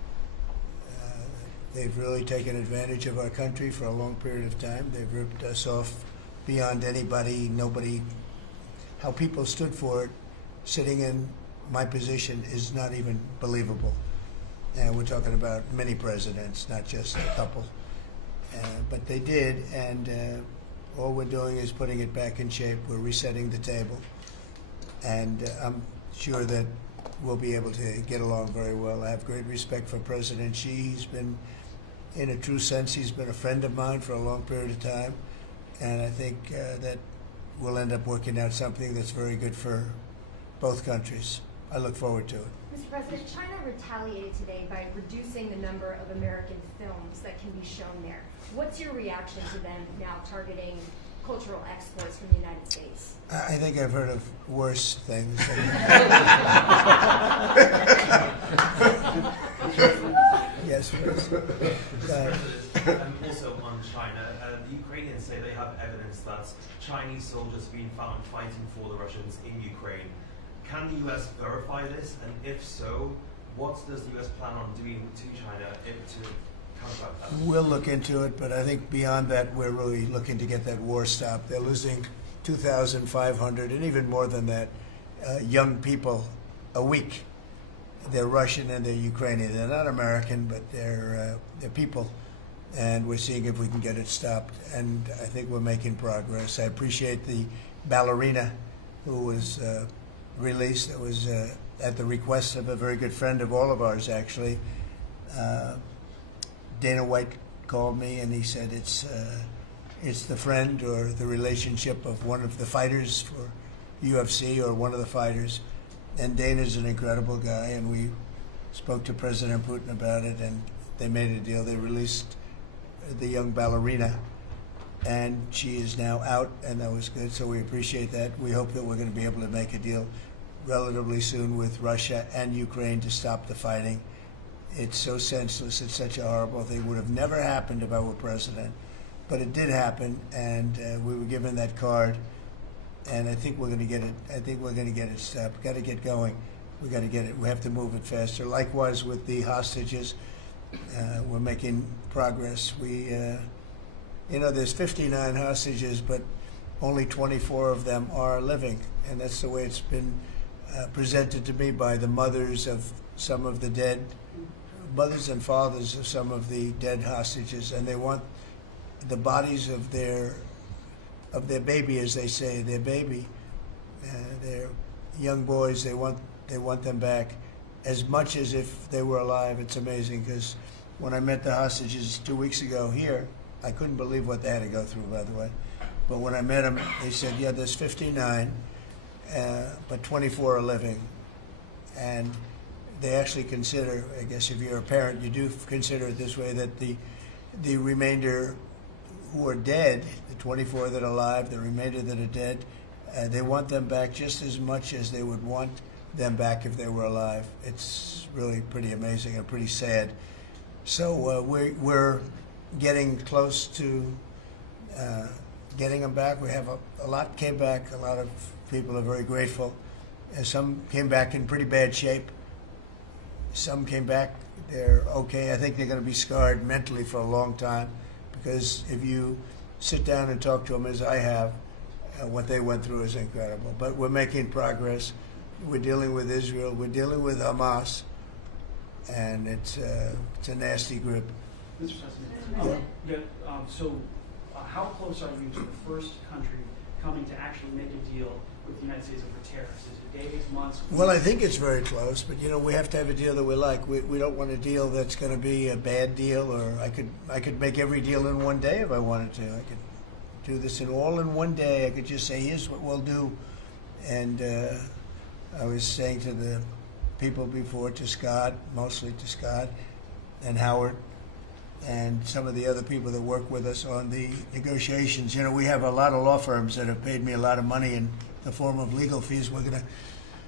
They've really taken advantage of our country for a long period of time. They've ripped us off beyond nobody. How people stood for it, sitting in my position, is not even believable. And we're talking about many presidents, not just a couple. But they did, and all we're doing is putting it back in shape. We're resetting the table. And I'm sure that we'll be able to get along very well. I have great respect for President Xi. He's been, in a true sense, he's been a friend of mine for a long period of time. And I think that we'll end up working out something that's very good for both countries. I look forward to it. Mr. President, China retaliated today by reducing the number of American films that can be shown there. What's your reaction to them now targeting cultural exports from the United States? I think I've heard of worse things. Yes, please. Also on China, the Ukrainians say they have evidence that Chinese soldiers have been found fighting for the Russians in Ukraine. Can the U.S. verify this? And if so, what does the U.S. plan on doing to China to counteract that? We'll look into it, but I think beyond that, we're really looking to get that war stopped. They're losing 2,500 and even more than that young people a week. They're Russian and they're Ukrainian. They're not American, but they're people. And we're seeing if we can get it stopped. And I think we're making progress. I appreciate the ballerina who was released. It was at the request of a very good friend of all of ours, actually. Dana White called me and he said it's the friend or the relationship of one of the fighters for UFC or one of the fighters. And Dana's an incredible guy, and we spoke to President Putin about it, and they made a deal. They released the young ballerina, and she is now out, and that was good, so we appreciate that. We hope that we're going to be able to make a deal relatively soon with Russia and Ukraine to stop the fighting. It's so senseless. It's such a horrible thing. It would have never happened if I were president, but it did happen, and we were given that card. And I think we're going to get it. I think we're going to get it stopped. Got to get going. We got to get it. We have to move it faster. Likewise with the hostages, We're making progress. There's 59 hostages, but only 24 of them are living, and that's the way it's been presented to me by the mothers of some of the dead, mothers and fathers of some of the dead hostages, and they want the bodies of their baby, as they say, their baby, their young boys. They want them back as much as if they were alive. It's amazing, because when I met the hostages 2 weeks ago here, I couldn't believe what they had to go through, by the way. But when I met them, they said, yeah, there's 59, but 24 are living. And they actually consider, I guess if you're a parent, you do consider it this way, that the remainder who are dead, the 24 that are alive, the remainder that are dead, they want them back just as much as they would want them back if they were alive. It's really pretty amazing and pretty sad. So we're getting close to getting them back. We have a lot came back. A lot of people are very grateful. And some came back in pretty bad shape. Some came back, they're okay. I think they're going to be scarred mentally for a long time, because if you sit down and talk to them, as I have, what they went through is incredible. But we're making progress. We're dealing with Israel. We're dealing with Hamas, and it's a nasty grip. Mr. President, how close are you to the first country coming to actually make a deal with the United States over tariffs? Is it days, months? Well, I think it's very close, but we have to have a deal that we like. We don't want a deal that's going to be a bad deal, or I could make every deal in one day if I wanted to. I could do this in one day. I could just say, here's what we'll do. And I was saying to the people before, to Scott, mostly to Scott and Howard, and some of the other people that work with us on the negotiations. We have a lot of law firms that have paid me a lot of money in the form of legal fees. We're going to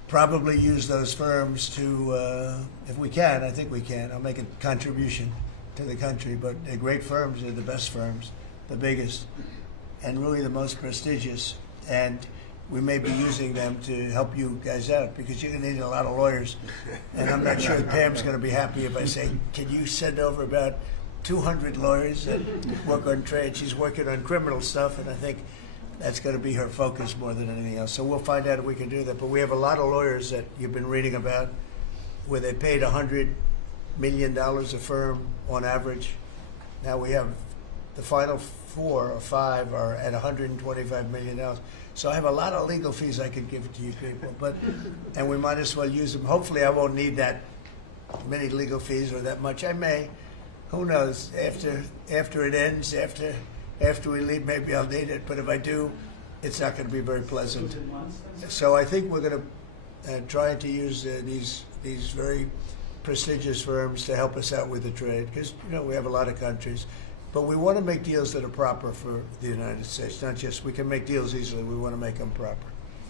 probably use those firms to, if we can, I think we can. I'll make a contribution to the country, but they're great firms. They're the best firms, the biggest, and really the most prestigious. And we may be using them to help you guys out, because you're going to need a lot of lawyers. And I'm not sure Pam's going to be happy if I say, can you send over about 200 lawyers that work on trade? She's working on criminal stuff, and I think that's going to be her focus more than anything else. So we'll find out if we can do that. But we have a lot of lawyers that you've been reading about, where they paid $100 million a firm on average. Now we have the final 4 or 5 are at $125 million. So I have a lot of legal fees I could give to you people, and we might as well use them. Hopefully I won't need that many legal fees or that much. I may. Who knows? After it ends, after we leave, maybe I'll need it. But if I do, it's not going to be very pleasant. So I think we're going to try to use these very prestigious firms to help us out with the trade, because we have a lot of countries. But we want to make deals that are proper for the United States, not just we can make deals easily. We want to make them proper.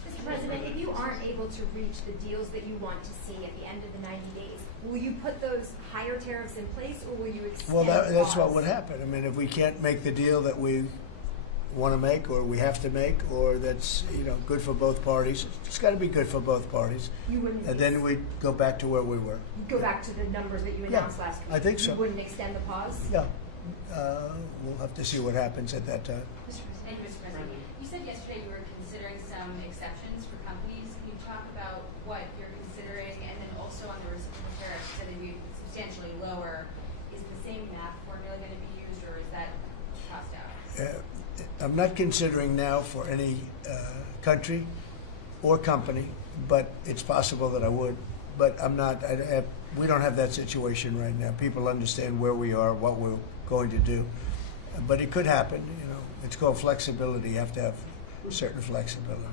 Mr. President, if you aren't able to reach the deals that you want to see at the end of the 90 days, will you put those higher tariffs in place, or will you extend? Well, that's what would happen. I mean, if we can't make the deal that we want to make, or we have to make, or that's good for both parties, it's got to be good for both parties. You wouldn't. And then we go back to where we were. Go back to the numbers that you announced last week. I think so. You wouldn't extend the pause. Yeah. We'll have to see what happens at that time. Thank you, Mr. President. You said yesterday you were considering some exceptions for companies. Can you talk about what you're considering, and then also on the reciprocal tariffs that would be substantially lower? Is the same math formula going to be used, or is that tossed out? I'm not considering now for any country or company, but it's possible that I would. But I'm not. We don't have that situation right now. People understand where we are, what we're going to do, but it could happen. It's called flexibility. You have to have certain flexibility.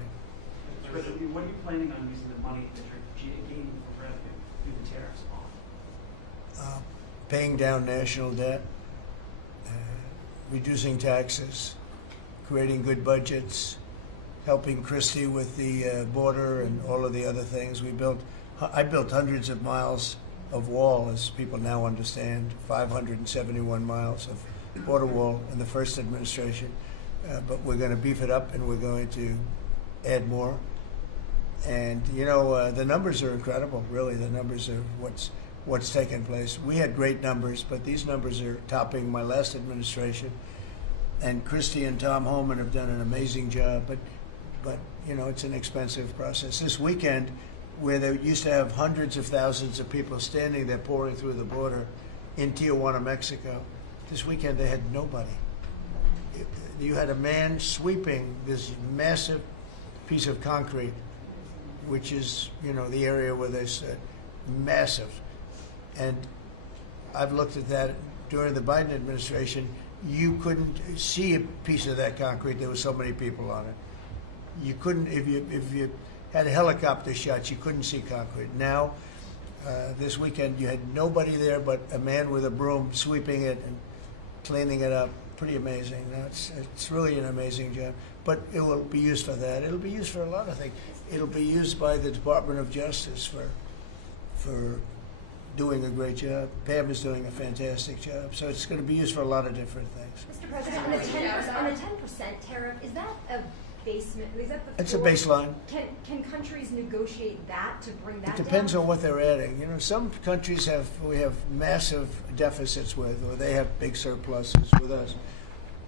What are you planning on using the money that you're gaining for revenue through the tariffs on? Paying down national debt, reducing taxes, creating good budgets, helping Christie with the border and all of the other things. I built hundreds of miles of wall, as people now understand, 571 miles of border wall in the first administration. But we're going to beef it up, and we're going to add more. And the numbers are incredible. Really, the numbers are what's taken place. We had great numbers, but these numbers are topping my last administration. And Christie and Tom Homan have done an amazing job, but you know, it's an expensive process. This weekend, where they used to have hundreds of thousands of people standing there pouring through the border in Tijuana, Mexico, this weekend they had nobody. You had a man sweeping this massive piece of concrete, which is, you know, the area where they said massive. And I've looked at that during the Biden administration. You couldn't see a piece of that concrete. There were so many people on it. You couldn't, if you had helicopter shots, you couldn't see concrete. Now, this weekend, you had nobody there but a man with a broom sweeping it and cleaning it up. Pretty amazing. It's really an amazing job. But it will be used for that. It'll be used for a lot of things. It'll be used by the Department of Justice for doing a great job. Pam is doing a fantastic job. So it's going to be used for a lot of different things. Mr. President, on the 10% tariff, is that a basement? Is that the It's a floor? baseline. Can countries negotiate that to bring that It depends down? on what they're adding. You know, some countries we have massive deficits with, or they have big surpluses with us,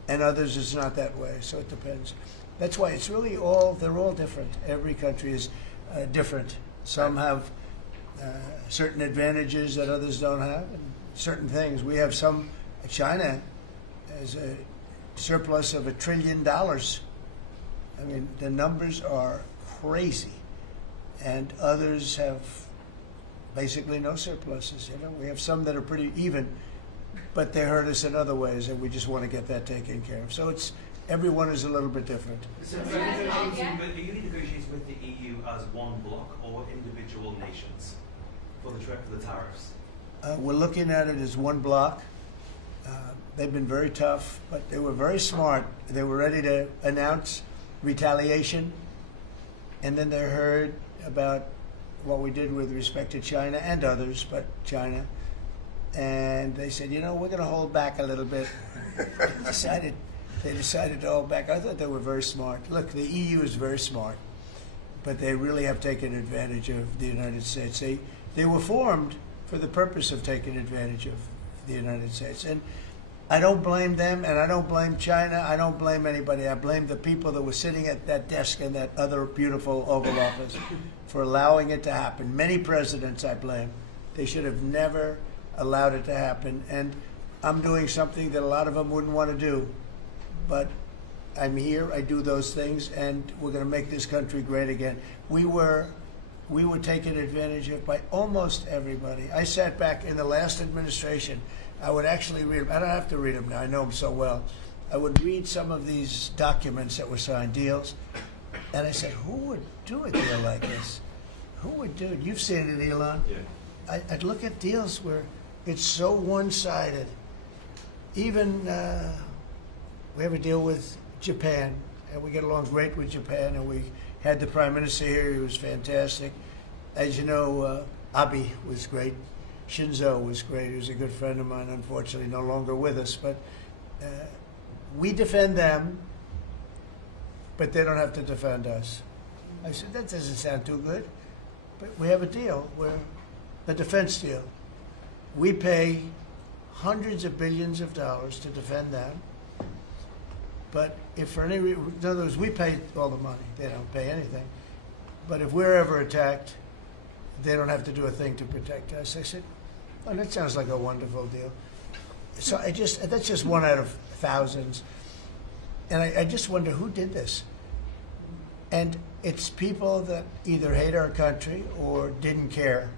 and others it's not that way. So it depends. That's why it's really they're all different. Every country is different. Some have certain advantages that others don't have, and certain things. We have some. China has a surplus of $1 trillion. I mean, the numbers are crazy, and others have basically no surpluses. You know, we have some that are pretty even, but they hurt us in other ways, and we just want to get that taken care of. So everyone is a little bit different. So are you negotiating with the EU as one bloc or individual nations for the tariffs? We're looking at it as one block. They've been very tough, but they were very smart. They were ready to announce retaliation, and then they heard about what we did with respect to China and others, but China, and they said, you know, we're going to hold back a little bit. They decided to hold back. I thought they were very smart. Look, the EU is very smart, but they really have taken advantage of the United States. They were formed for the purpose of taking advantage of the United States. And I don't blame them, and I don't blame China. I don't blame anybody. I blame the people that were sitting at that desk in that other beautiful Oval Office for allowing it to happen. Many presidents I blame. They should have never allowed it to happen. And I'm doing something that a lot of them wouldn't want to do. But I'm here, I do those things, and we're going to make this country great again. We were taken advantage of by almost everybody. I sat back in the last administration. I would actually read them. I don't have to read them now. I know them so well. I would read some of these documents that were signed, deals, and I said, who would do a deal like this? Who would do it? You've seen it, Elon. Yeah. I'd look at deals where it's so one-sided. Even we have a deal with Japan, and we get along great with Japan, and we had the Prime Minister here. He was fantastic. As you know, Abe was great. Shinzo was great. He was a good friend of mine, unfortunately no longer with us. But we defend them, but they don't have to defend us. I said, that doesn't sound too good. But we have a deal, a defense deal. We pay hundreds of billions of dollars to defend them. But if for any reason, in other words, we pay all the money. They don't pay anything. But if we're ever attacked, they don't have to do a thing to protect us. I said, oh, that sounds like a wonderful deal. So that's just one out of thousands. And I just wonder who did this. And it's people that either hate our country or didn't care,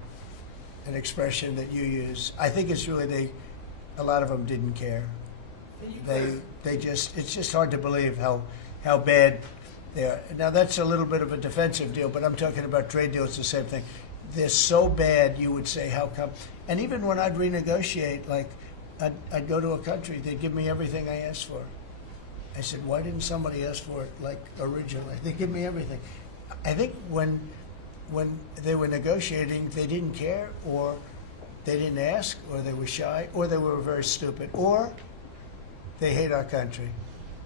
an expression that you use. I think it's really a lot of them didn't care. It's just hard to believe how bad they are. Now that's a little bit of a defensive deal, but I'm talking about trade deals, the same thing. They're so bad, you would say, how come? And even when I'd renegotiate, like I'd go to a country, they'd give me everything I asked for. I said, why didn't somebody ask for it like originally? They give me everything. I think when they were negotiating, they didn't care, or they didn't ask, or they were shy, or they were very stupid, or they hate our country.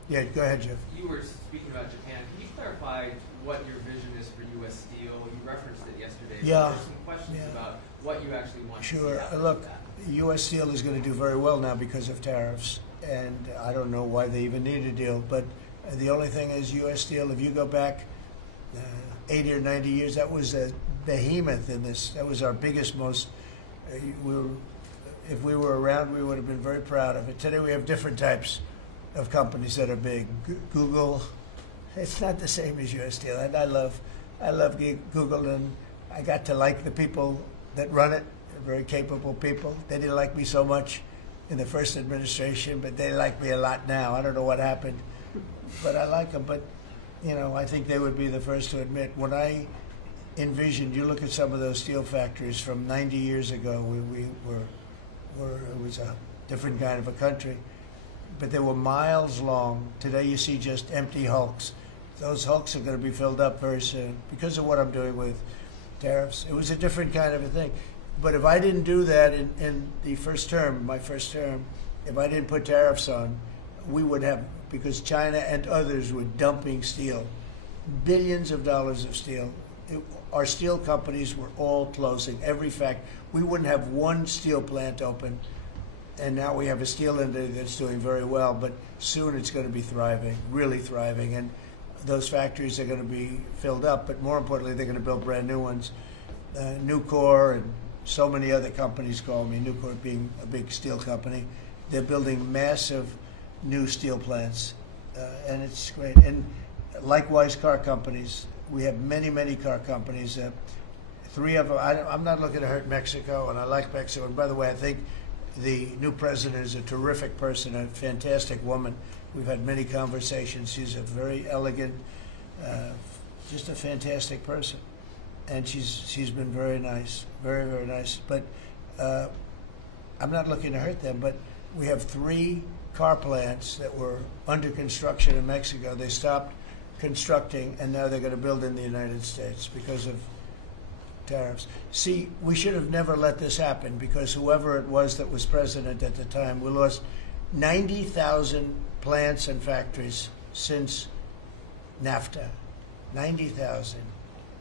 Yeah, go ahead, Jeff. You were speaking about Japan. Can you clarify what your vision is for U.S. Steel? You referenced it yesterday. but Yeah. There's some questions Yeah. about what you actually want to Sure. see happen Look, with that. U.S. Steel is going to do very well now because of tariffs, and I don't know why they even need a deal. But the only thing is, U.S. Steel, if you go back 80 or 90 years, that was a behemoth in this. That was our biggest, most. If we were around, we would have been very proud of it. Today we have different types of companies that are big. Google, it's not the same as U.S. Steel, and I love Google, and I got to like the people that run it. They're very capable people. They didn't like me so much in the first administration, but they like me a lot now. I don't know what happened, but I like them. But I think they would be the first to admit when I envisioned. You look at some of those steel factories from 90 years ago. It was a different kind of a country, but they were miles long. Today you see just empty hulks. Those hulks are going to be filled up very soon because of what I'm doing with tariffs. It was a different kind of a thing. But if I didn't do that in the first term, my first term, if I didn't put tariffs on, we would have, because China and others were dumping steel, billions of dollars of steel. Our steel companies were all closing. We wouldn't have one steel plant open, and now we have a steel industry that's doing very well, but soon it's going to be thriving, really thriving, and those factories are going to be filled up, but more importantly, they're going to build brand new ones. Nucor and so many other companies call me, Nucor being a big steel company. They're building massive new steel plants, and it's great. And likewise, car companies. We have many, many car companies. 3 of them, I'm not looking to hurt Mexico, and I like Mexico. And by the way, I think the new president is a terrific person, a fantastic woman. We've had many conversations. She's a very elegant, just a fantastic person. And she's been very nice, very, very nice. But I'm not looking to hurt them, but we have 3 car plants that were under construction in Mexico. They stopped constructing, and now they're going to build in the United States because of tariffs. See, we should have never let this happen, because whoever it was that was president at the time, we lost 90,000 plants and factories since NAFTA. 90,000.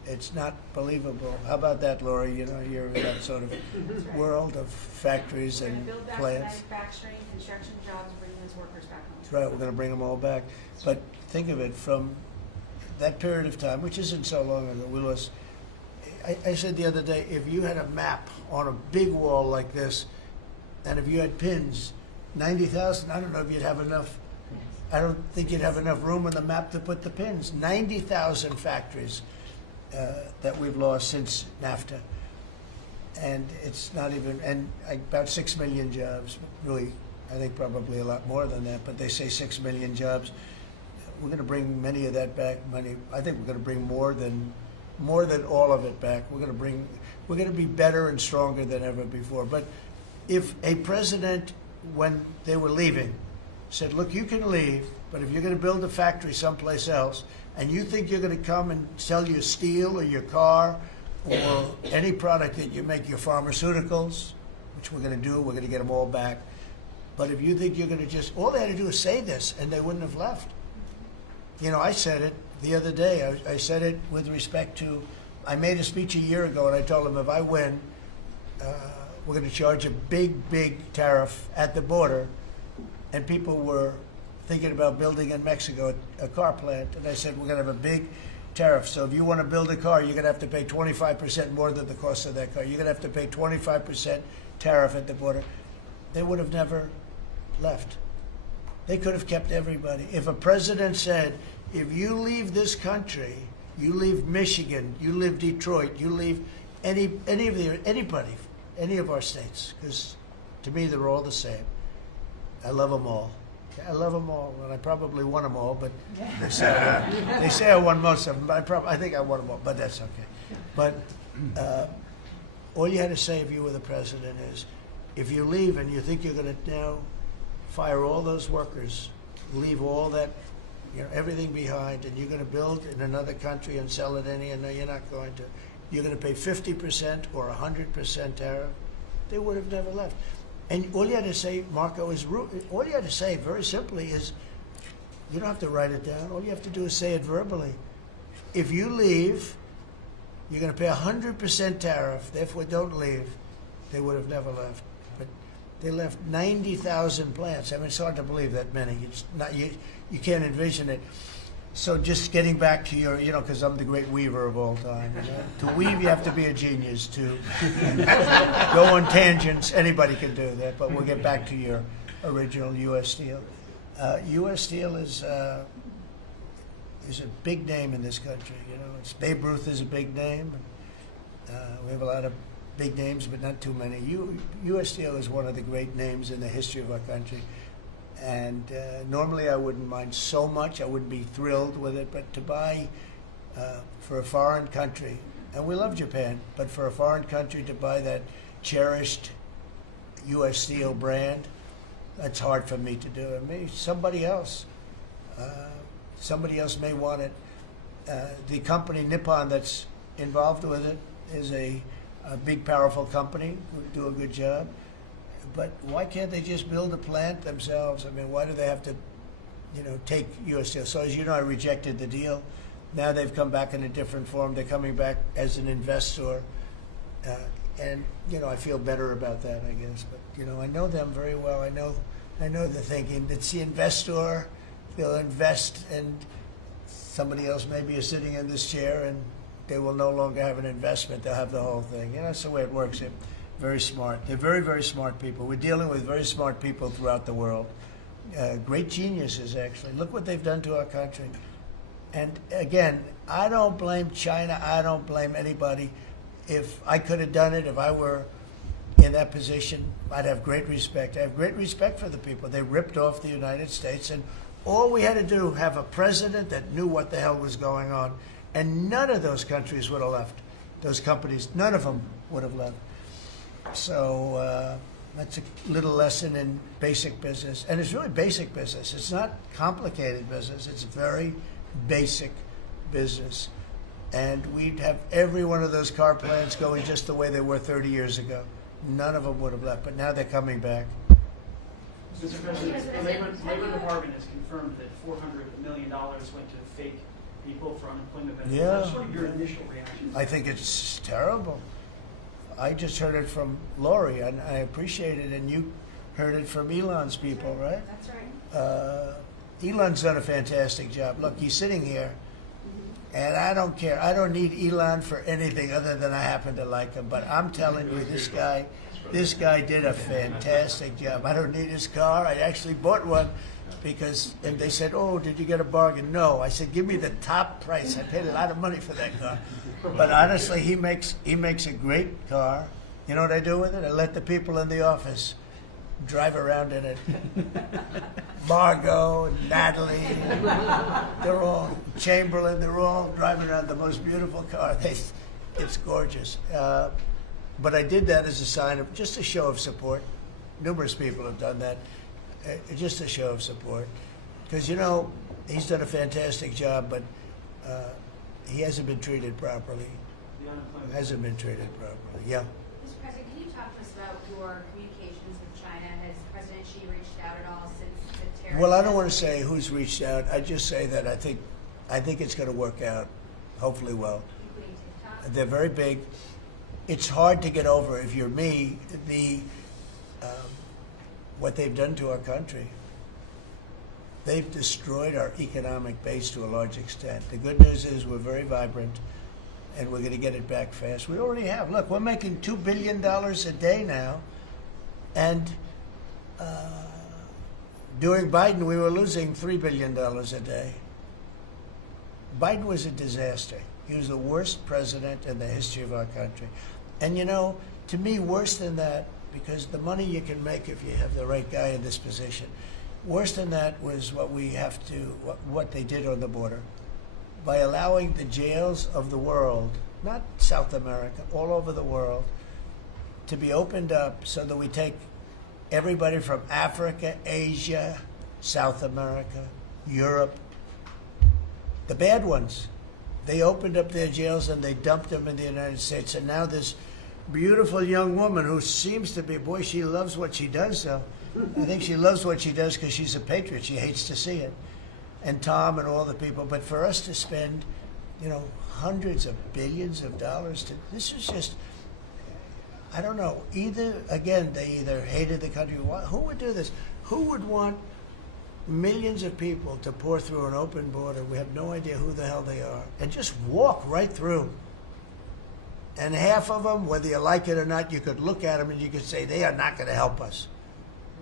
It's not believable. How about that, Laura? You're in that sort of world of factories We're going and to build back plants. manufacturing, construction jobs, bring those workers back home. That's right, we're going to bring them all back. But think of it, from that period of time, which isn't so long ago, we lost. I said the other day, if you had a map on a big wall like this, and if you had pins, 90,000, I don't know if you'd have enough. I don't think you'd have enough room on the map to put the pins. 90,000 factories that we've lost since NAFTA. And it's not even, and about 6 million jobs, really, I think probably a lot more than that, but they say 6 million jobs. We're going to bring many of that back. I think we're going to bring more than all of it back. We're going to be better and stronger than ever before. But if a president, when they were leaving, said, look, you can leave, but if you're going to build a factory someplace else, and you think you're going to come and sell your steel or your car or any product that you make, your pharmaceuticals, which we're going to do, we're going to get them all back. But if you think you're going to just, all they had to do is say this, and they wouldn't have left. I said it the other day. I said it with respect to, I made a speech a year ago, and I told them if I win, we're going to charge a big, big tariff at the border. And people were thinking about building in Mexico a car plant. And I said, we're going to have a big tariff. So if you want to build a car, you're going to have to pay 25% more than the cost of that car. You're going to have to pay 25% tariff at the border. They would have never left. They could have kept everybody. If a president said, if you leave this country, you leave Michigan, you leave Detroit, you leave anybody, any of our states, because to me they're all the same. I love them all. I love them all, and I probably won them all, but they say I won most of them, but I think I won them all, but that's okay. But all you had to say if you were the president is, if you leave and you think you're going to now fire all those workers, leave all that, everything behind, and you're going to build in another country and sell it any, and no, you're not going to. You're going to pay 50% or 100% tariff. They would have never left. And all you had to say, Marco, all you had to say very simply is, You don't have to write it down. All you have to do is say it verbally. If you leave, you're going to pay 100% tariff. Therefore, don't leave. They would have never left. But they left 90,000 plants. I mean, it's hard to believe that many. It's not, you can't envision it. So just getting back to your, because I'm the great weaver of all time. To weave, you have to be a genius. To go on tangents, anybody can do that. But we'll get back to your original U.S. Steel. U.S. Steel is a big name in this country. It's Babe Ruth is a big name. We have a lot of big names, but not too many. U.S. Steel is one of the great names in the history of our country. And normally I wouldn't mind so much. I wouldn't be thrilled with it. But to buy for a foreign country, and we love Japan, but for a foreign country to buy that cherished U.S. Steel brand, that's hard for me to do. And maybe somebody else may want it. The company Nippon that's involved with it is a big, powerful company who do a good job. But why can't they just build a plant themselves? I mean, why do they have to, take U.S. Steel? So as you know, I rejected the deal. Now they've come back in a different form. They're coming back as an investor. And I feel better about that, I guess. But, I know them very well. I know the thinking. It's the investor. They'll invest, and somebody else maybe is sitting in this chair, and they will no longer have an investment. They'll have the whole thing. That's the way it works. They're very smart. They're very, very smart people. We're dealing with very smart people throughout the world. Great geniuses, actually. Look what they've done to our country. And again, I don't blame China. I don't blame anybody. If I could have done it, if I were in that position, I'd have great respect. I have great respect for the people. They ripped off the United States, and all we had to do, have a president that knew what the hell was going on, and none of those countries would have left. Those companies, none of them would have left. So that's a little lesson in basic business. And it's really basic business. It's not complicated business. It's very basic business. And we'd have every one of those car plants going just the way they were 30 years ago. None of them would have left, but now they're coming back. Mr. President, the Labor Department has confirmed that $400 million went to fake people for unemployment benefits. Yeah. That's sort of your initial reaction. I think it's terrible. I just heard it from Lori, and I appreciate it, and you heard it from Elon's people, right? That's right. Elon's done a fantastic job. Look, he's sitting here, and I don't care. I don't need Elon for anything other than I happen to like him. But I'm telling you, this guy did a fantastic job. I don't need his car. I actually bought one and they said, "Oh, did you get a bargain?" No. I said, "Give me the top price." I paid a lot of money for that car. But honestly, he makes a great car. You know what I do with it? I let the people in the office drive around in it. Margot and Natalie, they're all, Chamberlain, they're all driving around the most beautiful car. It's gorgeous. But I did that as a sign of, just a show of support. Numerous people have done that. Just a show of support. Because, he's done a fantastic job, but he hasn't been treated properly. Hasn't been treated properly, yeah. Mr. President, can you talk to us about your communications with China? Has President Xi reached out at all since the tariff? Well, I don't want to say who's reached out. I just say that I think it's going to work out, hopefully well. Including TikTok? They're very big. It's hard to get over, if you're me, what they've done to our country. They've destroyed our economic base to a large extent. The good news is we're very vibrant, and we're going to get it back fast. We already have. Look, we're making $2 billion a day now, and during Biden, we were losing $3 billion a day. Biden was a disaster. He was the worst president in the history of our country. And to me, worse than that, because the money you can make if you have the right guy in this position, worse than that was what they did on the border. By allowing the jails of the world, not South America, all over the world, to be opened up so that we take everybody from Africa, Asia, South America, Europe, the bad ones. They opened up their jails and they dumped them in the United States. And now this beautiful young woman who seems to be, boy, she loves what she does, though. I think she loves what she does because she's a patriot. She hates to see it. and Tom and all the people. But for us to spend, hundreds of billions of dollars this is just, I don't know. They either hated the country. Who would do this? Who would want millions of people to pour through an open border? We have no idea who the hell they are, and just walk right through. And half of them, whether you like it or not, you could look at them and you could say, they are not going to help us.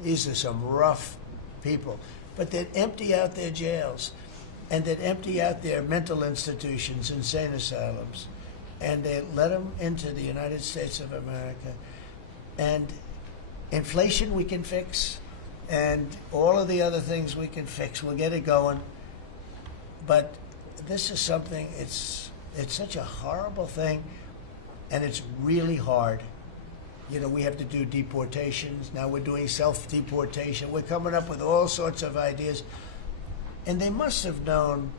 These are some rough people. But they'd empty out their jails, and they'd empty out their mental institutions, insane asylums, and they'd let them into the United States of America. And inflation we can fix, and all of the other things we can fix. We'll get it going. But this is something, it's such a horrible thing. And it's really hard. We have to do deportations. Now we're doing self-deportation. We're coming up with all sorts of ideas. And they must have known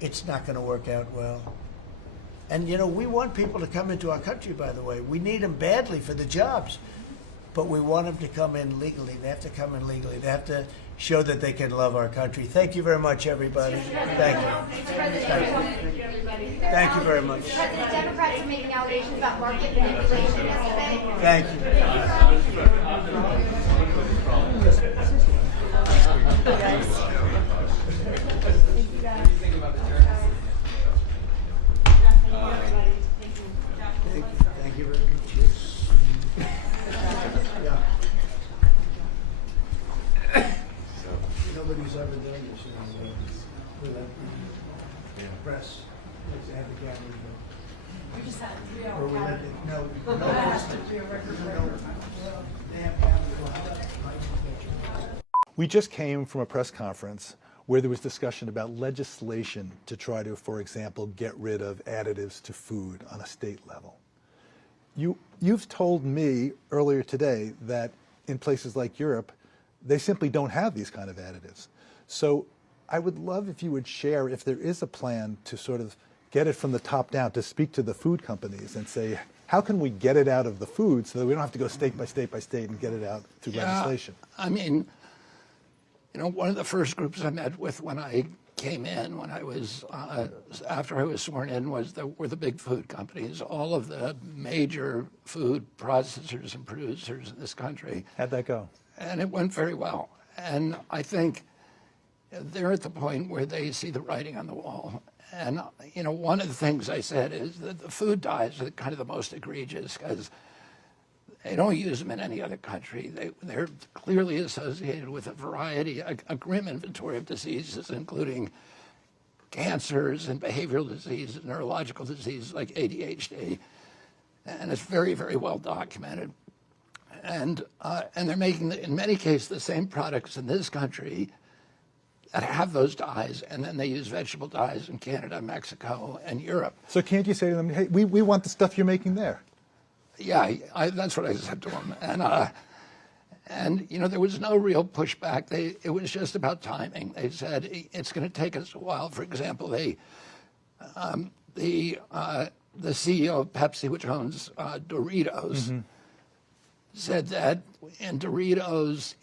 it's not going to work out well. And, we want people to come into our country, by the way. We need them badly for the jobs. But we want them to come in legally. They have to come in legally. They have to show that they can love our country. Thank you very much, everybody. Thank you. Thank you very much. President, Democrats are making allegations about market manipulation yesterday. Thank you. Thank you very much. Nobody's ever done this with a press. Let's have the cameras go. We just had Or we let it, no. They have cameras. We just came from a press conference where there was discussion about legislation to try to, for example, get rid of additives to food on a state level. You've told me earlier today that in places like Europe, they simply don't have these kind of additives. So I would love if you would share if there is a plan to sort of get it from the top down, to speak to the food companies and say, how can we get it out of the food so that we don't have to go state by state by state and get it out through legislation? I mean, one of the first groups I met with when I came in, when I was, after I was sworn in, were the big food companies, all of the major food processors and producers in this country. How'd that go? And it went very well. And I think they're at the point where they see the writing on the wall. And, one of the things I said is that the food dyes are kind of the most egregious because they don't use them in any other country. They're clearly associated with a grim inventory of diseases, including cancers and behavioral diseases, neurological diseases like ADHD. And it's very, very well documented. And they're making, in many cases, the same products in this country that have those dyes, and then they use vegetable dyes in Canada, Mexico, and Europe. So can't you say to them, hey, we want the stuff you're making there? Yeah, that's what I said to them. And there was no real pushback. It was just about timing. They said, it's going to take us a while. For example, the CEO of Pepsi, which owns Doritos, said that in Doritos,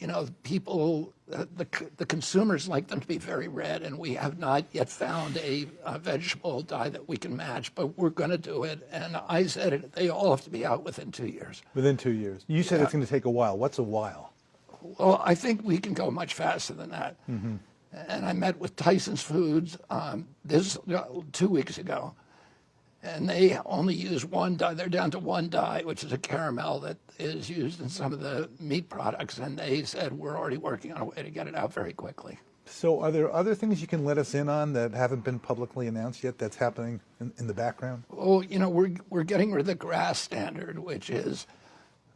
people, the consumers like them to be very red, and we have not yet found a vegetable dye that we can match, but we're going to do it. And I said they all have to be out within 2 years. Within 2 years. You said it's going to take a while. What's a while? Well, I think we can go much faster than that. Mm-hmm. And I met with Tyson's Foods 2 weeks ago. And they only use one dye. They're down to one dye, which is a caramel that is used in some of the meat products. And they said, we're already working on a way to get it out very quickly. So are there other things you can let us in on that haven't been publicly announced yet that's happening in the background? Well, we're getting rid of the GRAS standard, which is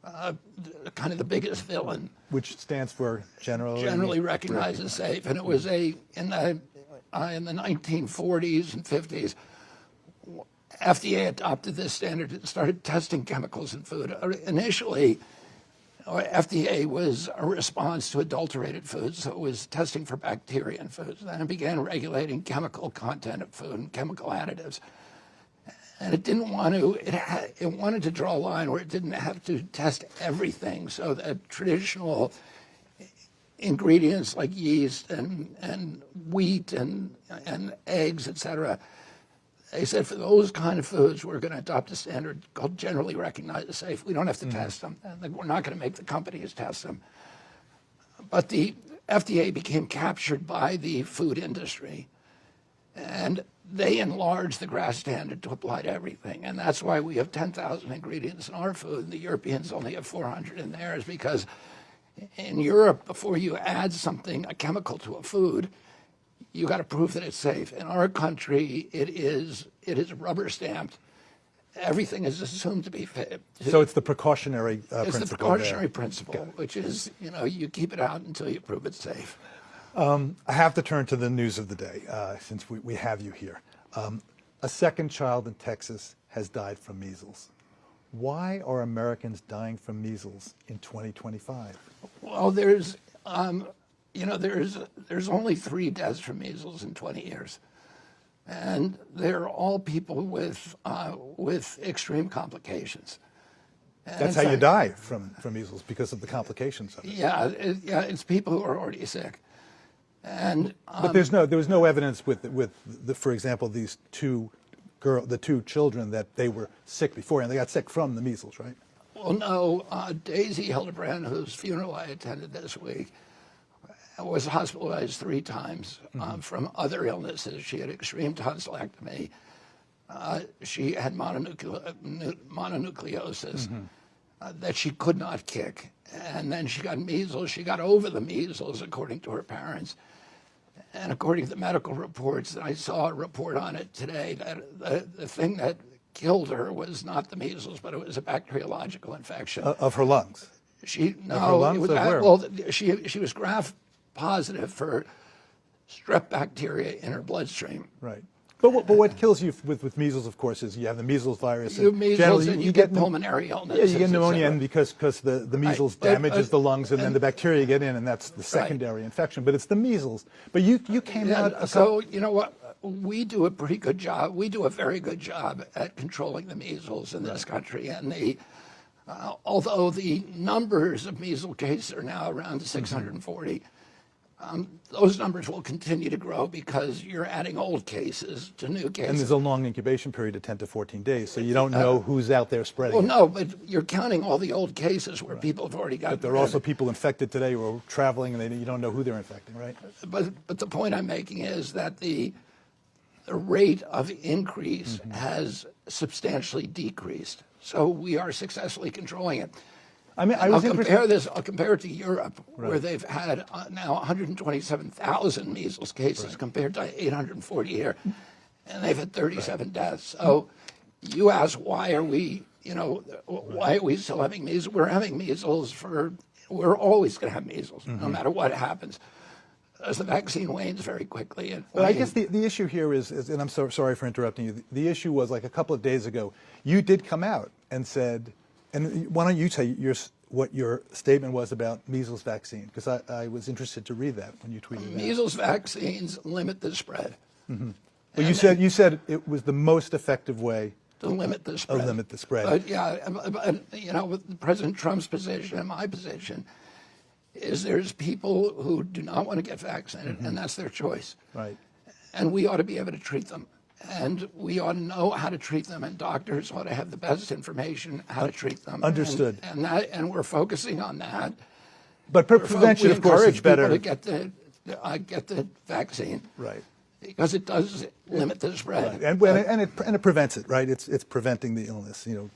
kind of the biggest villain. Which stands for Generally recognized as safe. And it was in the 1940s and 50s. FDA adopted this standard and started testing chemicals in food. Initially, FDA was a response to adulterated foods, so it was testing for bacteria in foods. Then it began regulating chemical content of food and chemical additives. And it didn't want to, it wanted to draw a line where it didn't have to test everything, so that traditional ingredients like yeast and wheat and eggs, etc. They said for those kind of foods, we're going to adopt a standard called generally recognized as safe. We don't have to test them. We're not going to make the companies test them. But the FDA became captured by the food industry, and they enlarged the GRAS standard to apply to everything. And that's why we have 10,000 ingredients in our food, and the Europeans only have 400 in theirs, because in Europe, before you add something, a chemical to a food, you got to prove that it's safe. In our country, it is rubber stamped. Everything is assumed to be fit. So it's the precautionary principle. It's the precautionary principle, which is, you keep it out until you prove it's safe. I have to turn to the news of the day, since we have you here. A second child in Texas has died from measles. Why are Americans dying from measles in 2025? Well, there's only 3 deaths from measles in 20 years. And they're all people with extreme complications. And That's how you die from measles, because of the complications of it. Yeah, it's people who are already sick. And but there was no evidence for example, these the two children that they were sick before, and they got sick from the measles, right? Well, no. Daisy Hildebrand, whose funeral I attended this week, was hospitalized 3 times from other illnesses. She had extreme tonsillectomy. She had mononucleosis that she could not kick. And then she got measles. She got over the measles, according to her parents. And according to the medical reports, I saw a report on it today, that the thing that killed her was not the measles, but it was a bacteriological infection. Of her lungs? She was graft positive for strep bacteria in her bloodstream. Right. But what kills you with measles, of course, is you have the measles virus. You have measles and you get pulmonary illness. Yeah, you get pneumonia, and because the measles damages the lungs, and then the bacteria get in, and that's the secondary infection. But it's the measles. But you came out. So you know what? We do a pretty good job. We do a very good job at controlling the measles in this country, and although the numbers of measles cases are now around 640. Those numbers will continue to grow because you're adding old cases to new cases. And there's a long incubation period of 10 to 14 days, so you don't know who's out there spreading. Well, no, but you're counting all the old cases where people have already got. But there are also people infected today who are traveling, and you don't know who they're infecting, right? But the point I'm making is that the rate of increase has substantially decreased. So we are successfully controlling it. I mean, I'll compare it to Europe, where they've had now 127,000 measles cases compared to 840 here, and they've had 37 deaths. So you ask, why are we still having measles? We're having measles we're always going to have measles, no matter what happens. As the vaccine wanes very quickly. But I guess the issue here is, and I'm so sorry for interrupting you, the issue was like a couple of days ago, you did come out and said, and why don't you tell what your statement was about measles vaccine? Because I was interested to read that when you tweeted that. Measles vaccines limit the spread. Well, you said it was the most effective way to limit the spread. But with President Trump's position and my position, is there's people who do not want to get vaccinated, and that's their choice. Right. And we ought to be able to treat them. And we ought to know how to treat them, and doctors ought to have the best information how to treat them. Understood. And we're focusing on that. But prevention, of course, is better. We encourage people to get the vaccine. Right. Because it does limit the spread. Right. And it prevents it, right? It's preventing the illness. 2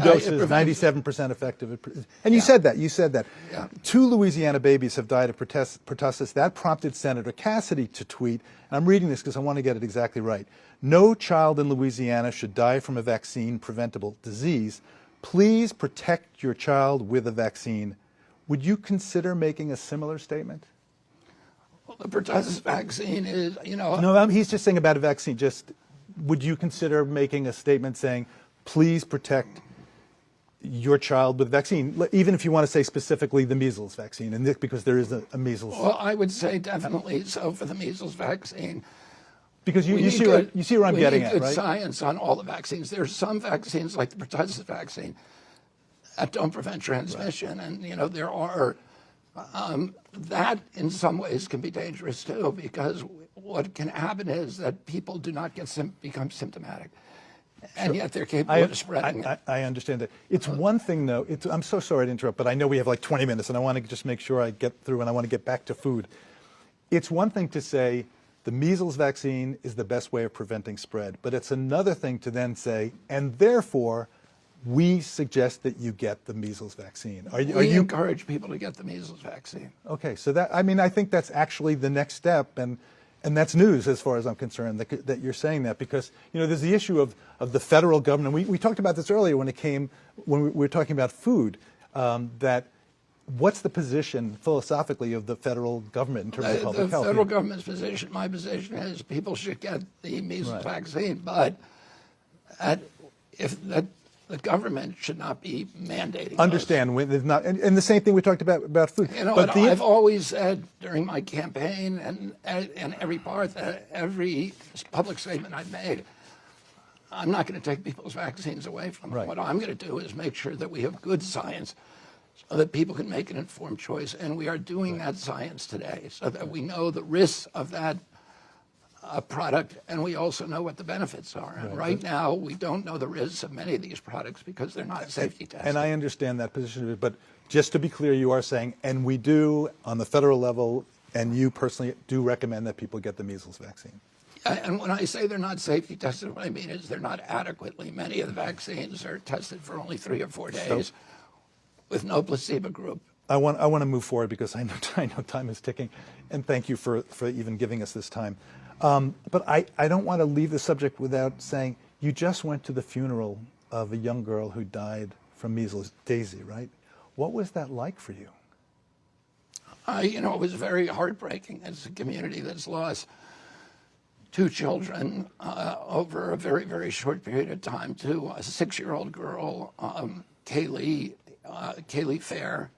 doses, 97% effective. And you said that. Yeah. 2 Louisiana babies have died of pertussis. That prompted Senator Cassidy to tweet, and I'm reading this because I want to get it exactly right. No child in Louisiana should die from a vaccine-preventable disease. Please protect your child with a vaccine. Would you consider making a similar statement? Well, the pertussis vaccine is, No, he's just saying about a vaccine. Would you consider making a statement saying, please protect your child with vaccine, even if you want to say specifically the measles vaccine, and because there is a measles? Well, I would say definitely so for the measles vaccine. Because you see where I'm getting at, right? We need good science on all the vaccines. There's some vaccines, like the pertussis vaccine, that don't prevent transmission, and there are That in some ways can be dangerous too, because what can happen is that people do not become symptomatic, and yet they're capable of spreading it. I understand that. It's one thing, though. I'm so sorry to interrupt, but I know we have like 20 minutes, and I want to just make sure I get through, and I want to get back to food. It's one thing to say the measles vaccine is the best way of preventing spread, but it's another thing to then say, and therefore, we suggest that you get the measles vaccine. We encourage people to get the measles vaccine. Okay, so that, I mean, I think that's actually the next step, and that's news as far as I'm concerned that you're saying that, because, you know, there's the issue of the federal government. We talked about this earlier when we were talking about food, that what's the position philosophically of the federal government in terms of public health? The federal government's position, my position is people should get the measles vaccine, but the government should not be mandating. Understand, not, and the same thing we talked about food. You know, but I've always said during my campaign and every public statement I've made, I'm not going to take people's vaccines away from them. What I'm going to do is make sure that we have good science so that people can make an informed choice, and we are doing that science today so that we know the risks of that product, and we also know what the benefits are. And right now, we don't know the risks of many of these products because they're not safety tested. And I understand that position, but just to be clear, you are saying, and we do on the federal level, and you personally do recommend that people get the measles vaccine. And when I say they're not safety tested, what I mean is they're not adequately. Many of the vaccines are tested for only 3 or 4 days with no placebo group. I want to move forward because I know time is ticking, and thank you for even giving us this time. But I don't want to leave the subject without saying you just went to the funeral of a young girl who died from measles, Daisy, right? What was that like for you? You know, it was very heartbreaking. It's a community that's lost 2 children over a very, very short period of time to a 6-year-old girl, Kaylee Fair,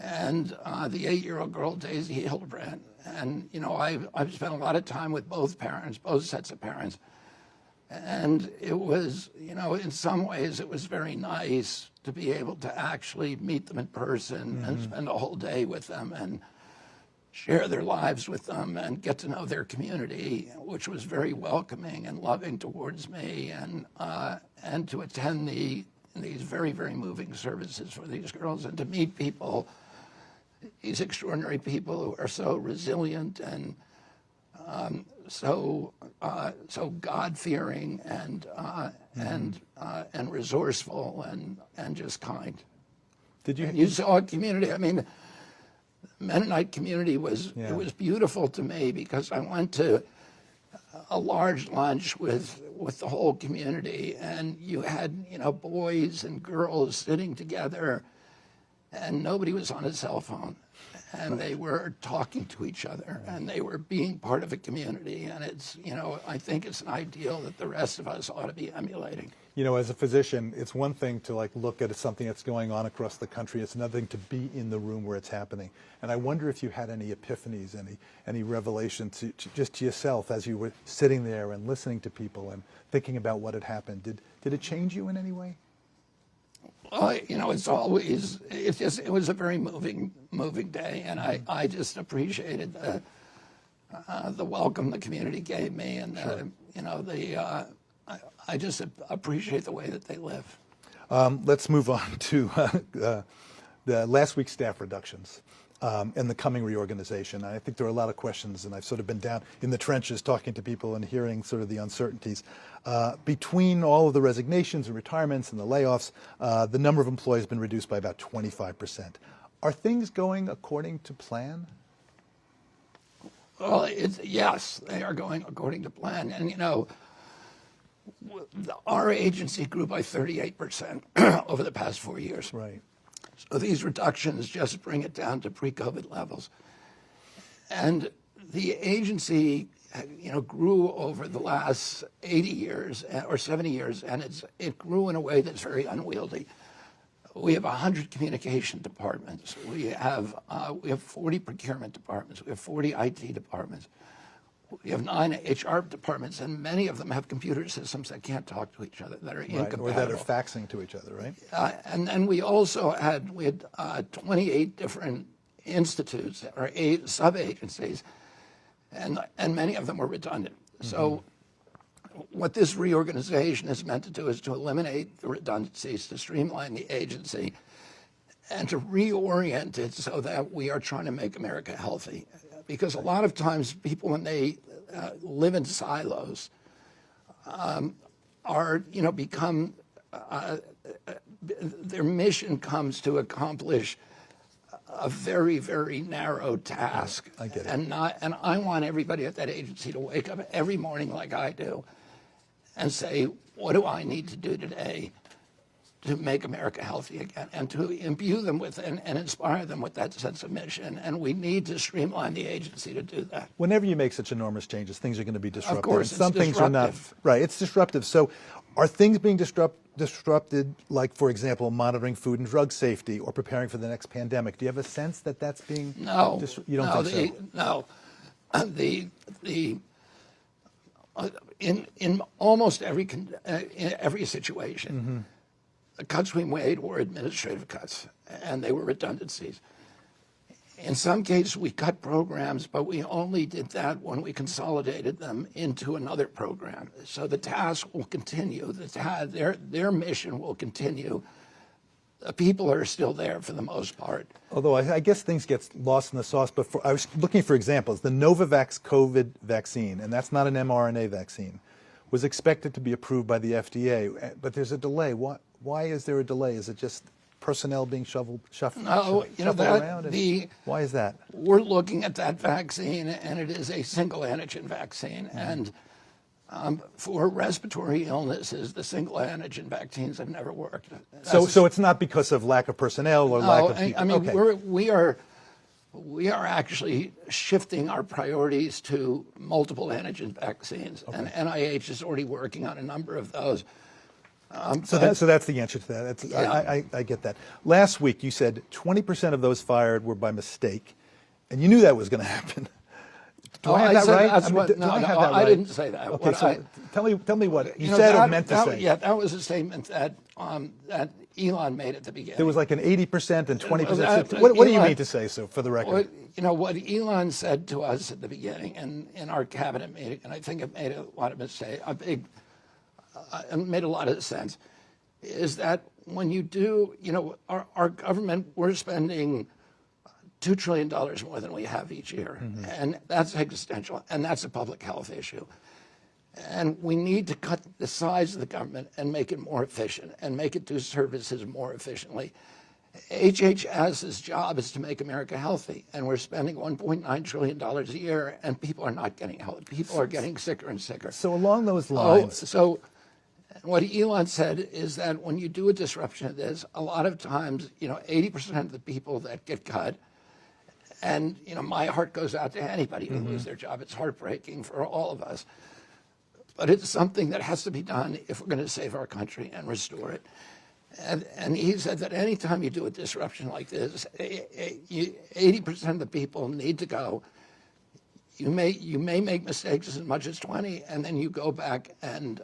and the 8-year-old girl, Daisy Hildebrand. And, you know, I've spent a lot of time with both parents, both sets of parents. And it was, you know, in some ways it was very nice to be able to actually meet them in person and spend a whole day with them and share their lives with them and get to know their community, which was very welcoming and loving towards me, and to attend these very, very moving services for these girls and to meet people, these extraordinary people who are so resilient and so God-fearing and resourceful and just kind. You saw a community. I mean, the Mennonite community was beautiful to me because I went to a large lunch with the whole community, and you had, you know, boys and girls sitting together, and nobody was on a cell phone, and they were talking to each other, and they were being part of a community, and it's, you know, I think it's an ideal that the rest of us ought to be emulating. You know, as a physician, it's one thing to like look at something that's going on across the country. It's another thing to be in the room where it's happening. And I wonder if you had any epiphanies, any revelations just to yourself as you were sitting there and listening to people and thinking about what had happened. Did it change you in any way? Well, you know, it was a very moving day, and I just appreciated the welcome the community gave me, and you know, I just appreciate the way that they live. Let's move on to the last week's staff reductions and the coming reorganization. I think there are a lot of questions, and I've sort of been down in the trenches talking to people and hearing sort of the uncertainties. Between all of the resignations and retirements and the layoffs, the number of employees has been reduced by about 25%. Are things going according to plan? Well, yes, they are going according to plan. And, you know, our agency grew by 38% over the past 4 years. Right. So these reductions just bring it down to pre-COVID levels. And the agency, you know, grew over the last 80 years or 70 years, and it grew in a way that's very unwieldy. We have 100 communication departments. We have 40 procurement departments. We have 40 IT departments. We have 9 HR departments, and many of them have computer systems that can't talk to each other, that are incompatible. Or that are faxing to each other, right? And then we also had 28 different institutes or sub-agencies, and many of them were redundant. So what this reorganization is meant to do is to eliminate the redundancies, to streamline the agency, and to reorient it so that we are trying to make America healthy. Because a lot of times people, when they live in silos, become, their mission comes to accomplish a very, very narrow task. I get it. And I want everybody at that agency to wake up every morning like I do and say, what do I need to do today to make America healthy again, and to imbue them with and inspire them with that sense of mission. And we need to streamline the agency to do that. Whenever you make such enormous changes, things are going to be disruptive. Of course, and some it's things are not. disruptive. Right, it's disruptive. So are things being disrupted, like, for example, monitoring food and drug safety or preparing for the next pandemic? Do you have a sense that that's being... No. You don't think so? No. In almost every situation, the cuts we made were administrative cuts, and they were redundancies. In some cases, we cut programs, but we only did that when we consolidated them into another program. So the task will continue. Their mission will continue. The people are still there for the most part. Although I guess things get lost in the sauce, but I was looking for examples. The Novavax COVID vaccine, and that's not an mRNA vaccine, was expected to be approved by the FDA, but there's a delay. Why is there a delay? Is it just personnel being shuffled No, around? Why is that? We're looking at that vaccine, and it is a single antigen vaccine. And for respiratory illnesses, the single antigen vaccines have never worked. So it's not because of lack of personnel or lack of people? I mean, okay. we are actually shifting our priorities to multiple antigen vaccines, and NIH is already working on a number of those. So that's the answer to that. I get that. Last week you said 20% of those fired were by mistake, and you knew that was going to happen. Do I have that right? I didn't say that. Okay, so tell me what you said or meant to say. Yeah, that was a statement that that Elon made at the beginning. There was like an 80% and 20%. What do you mean to say so, for the record? What Elon said to us at the beginning in our cabinet meeting, and I think it made a lot of mistakes, it made a lot of sense, is that when you do, our government, we're spending $2 trillion more than we have each year. And that's existential, and that's a public health issue. And we need to cut the size of the government and make it more efficient and make it do services more efficiently. HHS's job is to make America healthy, and we're spending $1.9 trillion a year, and people are not getting healthy. People are getting sicker and sicker. So along those lines... So what Elon said is that when you do a disruption of this, a lot of times, 80% of the people that get cut, and, my heart goes out to anybody who loses their job. It's heartbreaking for all of us. But it's something that has to be done if we're going to save our country and restore it. And he said that any time you do a disruption like this, 80% of the people need to go. You may make mistakes as much as 20, and then you go back and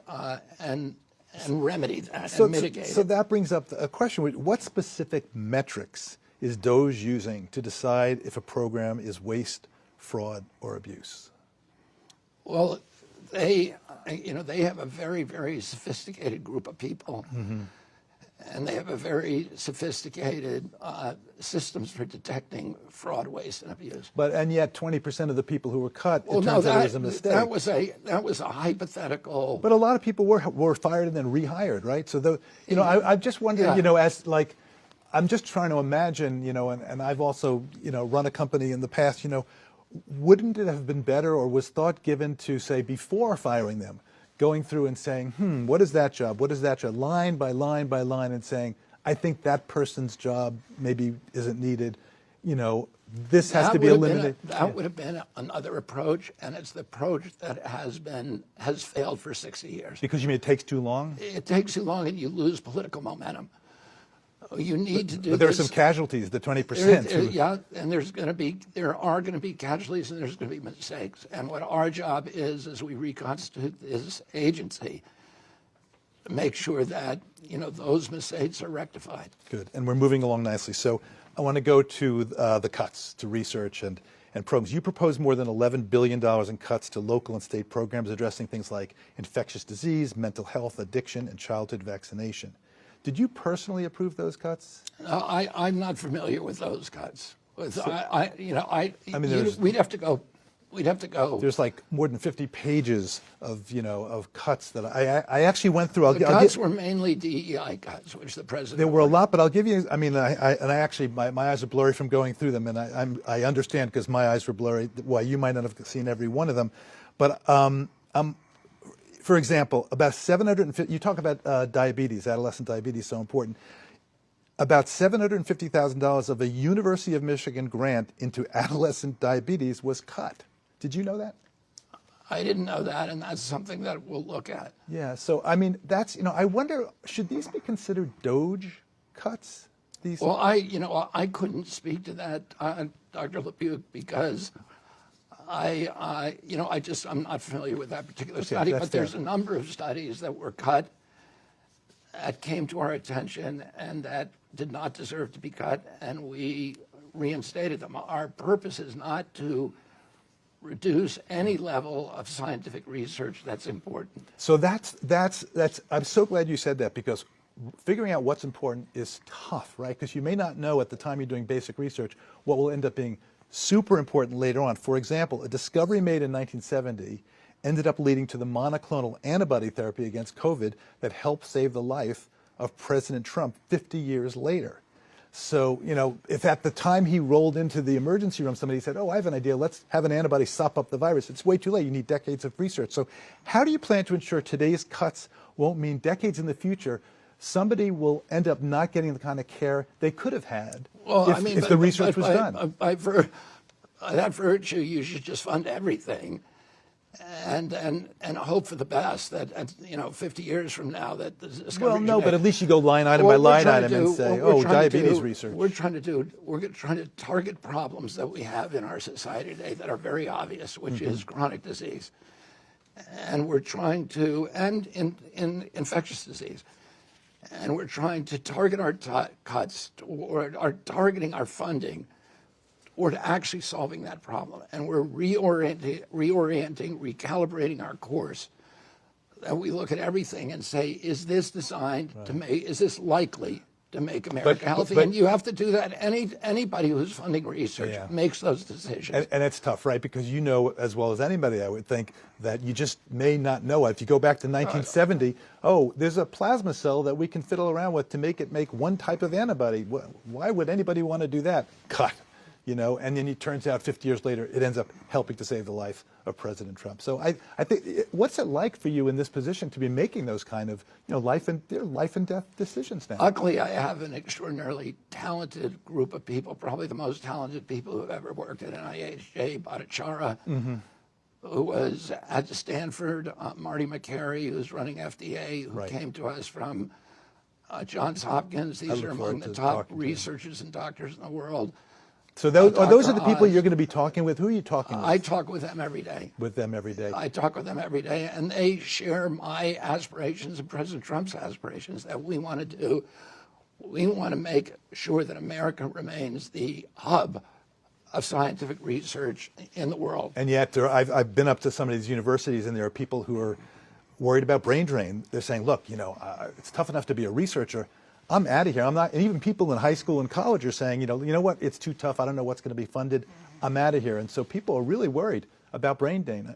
remedy that and mitigate it. So that brings up a question. What specific metrics is DOGE using to decide if a program is waste, fraud, or abuse? Well, they have a very, very sophisticated group of people, and they have a very sophisticated systems for detecting fraud, waste, and abuse. And yet 20% of the people who were cut, it turns out it was a mistake. That was a hypothetical. But a lot of people were fired and then rehired, right? So I just wonder, I'm just trying to imagine, and I've also, run a company in the past, wouldn't it have been better, or was thought given to, say, before firing them, going through and saying, what is that job? What is that job? Line by line by line, and saying, I think that person's job maybe isn't needed. This has to be eliminated. That would have been another approach, and it's the approach that has failed for 60 years. Because you mean it takes too long? It takes too long, and you lose political momentum. You need to do. But there are some casualties, the 20%. Yeah, and there are going to be casualties, and there's going to be mistakes. And what our job is, as we reconstitute this agency, to make sure that those mistakes are rectified. Good, and we're moving along nicely. So I want to go to the cuts to research and programs. You proposed more than $11 billion in cuts to local and state programs addressing things like infectious disease, mental health, addiction, and childhood vaccination. Did you personally approve those cuts? I'm not familiar with those cuts. there's- We'd have to go. We'd have to go. There's like more than 50 pages of cuts that I actually went through. The cuts were mainly DEI cuts, which the president. There were a lot, but I'll give you. I mean, I actually my eyes are blurry from going through them, and I understand because my eyes were blurry why you might not have seen every one of them. But for example, about 750. You talk about diabetes, adolescent diabetes, so important. About $750,000 of a University of Michigan grant into adolescent diabetes was cut. Did you know that? I didn't know that, and that's something that we'll look at. Yeah, so I mean, that's, I wonder, should these be considered DOGE cuts? These? Well, I couldn't speak to that, Dr. LeBuc, because I'm not familiar with that particular study, but there's a number of studies that were cut that came to our attention and that did not deserve to be cut, and we reinstated them. Our purpose is not to reduce any level of scientific research that's important. So that's I'm so glad you said that, because figuring out what's important is tough, right? Because you may not know at the time you're doing basic research what will end up being super important later on. For example, a discovery made in 1970 ended up leading to the monoclonal antibody therapy against COVID that helped save the life of President Trump 50 years later. So, if at the time he rolled into the emergency room, somebody said, oh, I have an idea, let's have an antibody sop up the virus, it's way too late. You need decades of research. So how do you plan to ensure today's cuts won't mean decades in the future somebody will end up not getting the kind of care they could have had if the research was done? By that virtue, you should just fund everything and hope for the best that 50 years from now that the discovery. Well, no, but at least you go line item by line item and say, oh, diabetes research. We're trying to target problems that we have in our society today that are very obvious, which is chronic disease, and we're trying to in infectious disease, and we're trying to target our cuts or are targeting our funding or to actually solving that problem. And we're reorienting, recalibrating our course. And we look at everything and say, is this designed to make, is this likely to make America healthy? And you have to do that. Anybody who's funding research makes those decisions. And it's tough, right? Because you know as well as anybody, I would think, that you just may not know. If you go back to 1970, there's a plasma cell that we can fiddle around with to make one type of antibody. Why would anybody want to do that? Cut. And then it turns out 50 years later, it ends up helping to save the life of President Trump. So I think, what's it like for you in this position to be making those kind of, life and death decisions now? Luckily, I have an extraordinarily talented group of people, probably the most talented people who have ever worked at NIH. Jay Bhattacharya, who was at Stanford, Marty McCary, who's running FDA, who came to us from Johns Hopkins. These are among the top researchers and doctors in the world. So those are the people you're going to be talking with? Who are you talking with? I talk with them every day. With them every day? I talk with them every day, and they share my aspirations and President Trump's aspirations that we want to do. We want to make sure that America remains the hub of scientific research in the world. And yet, I've been up to some of these universities, and there are people who are worried about brain drain. They're saying, look, it's tough enough to be a researcher. I'm out of here. I'm not. And even people in high school and college are saying, you know what? It's too tough. I don't know what's going to be funded. I'm out of here. And so people are really worried about brain drain.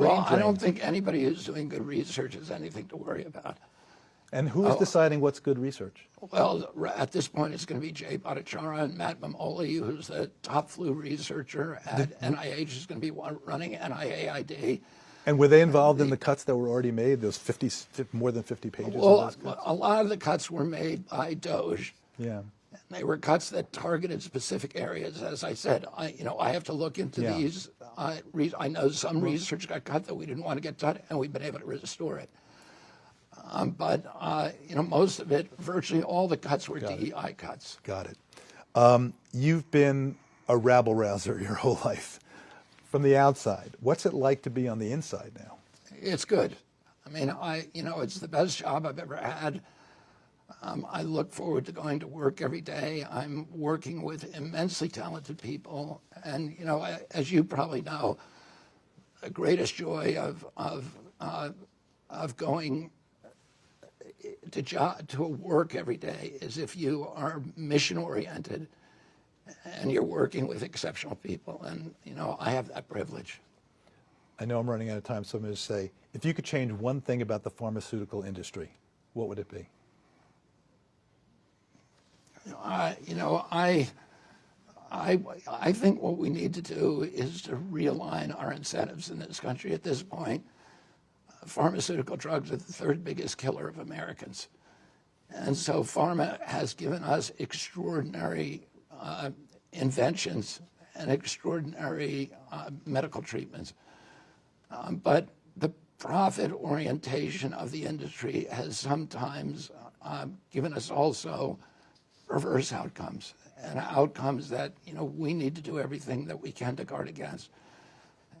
I don't think anybody who's doing good research has anything to worry about. And who's deciding what's good research? Well, at this point, it's going to be Jay Bhattacharya and Matt Mamoli, who's the top flu researcher at NIH, is going to be running NIAID. And were they involved in the cuts that were already made? Those more than 50 pages. Well, of those cuts? a lot of the cuts were made by DOGE. Yeah. They were cuts that targeted specific areas. As I said, I have to look into these. I know some research got cut that we didn't want to get done, and we've been able to restore it. But most of it, virtually all the cuts were DEI cuts. Got it. You've been a rabble-rouser your whole life. From the outside, what's it like to be on the inside now? It's good. I mean, it's the best job I've ever had. I look forward to going to work every day. I'm working with immensely talented people, and you know, as you probably know, the greatest joy of going to work every day is if you are mission oriented and you're working with exceptional people, and you know, I have that privilege. I know I'm running out of time, so I'm going to say, if you could change one thing about the pharmaceutical industry, what would it be? You know, I think what we need to do is to realign our incentives in this country. At this point, pharmaceutical drugs are the third biggest killer of Americans. And so pharma has given us extraordinary inventions and extraordinary medical treatments. But the profit orientation of the industry has sometimes given us also perverse outcomes, and outcomes that, you know, we need to do everything that we can to guard against.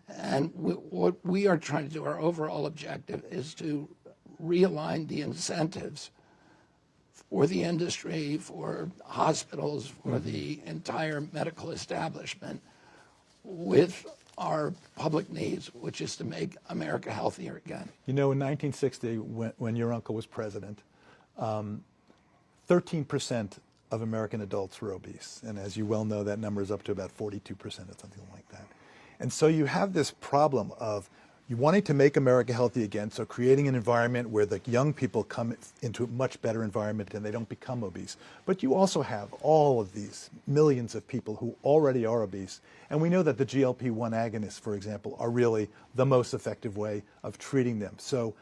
And what we are trying to do, our overall objective, is to realign the incentives for the industry, for hospitals, for the entire medical establishment with our public needs, which is to make America healthier again. You know, in 1960, when your uncle was president, 13% of American adults were obese. And as you well know, that number is up to about 42% or something like that. And so you have this problem of you wanting to make America healthy again, so creating an environment where the young people come into a much better environment and they don't become obese. But you also have all of these millions of people who already are obese. And we know that the GLP-1 agonists, for example, are really the most effective way of treating them. So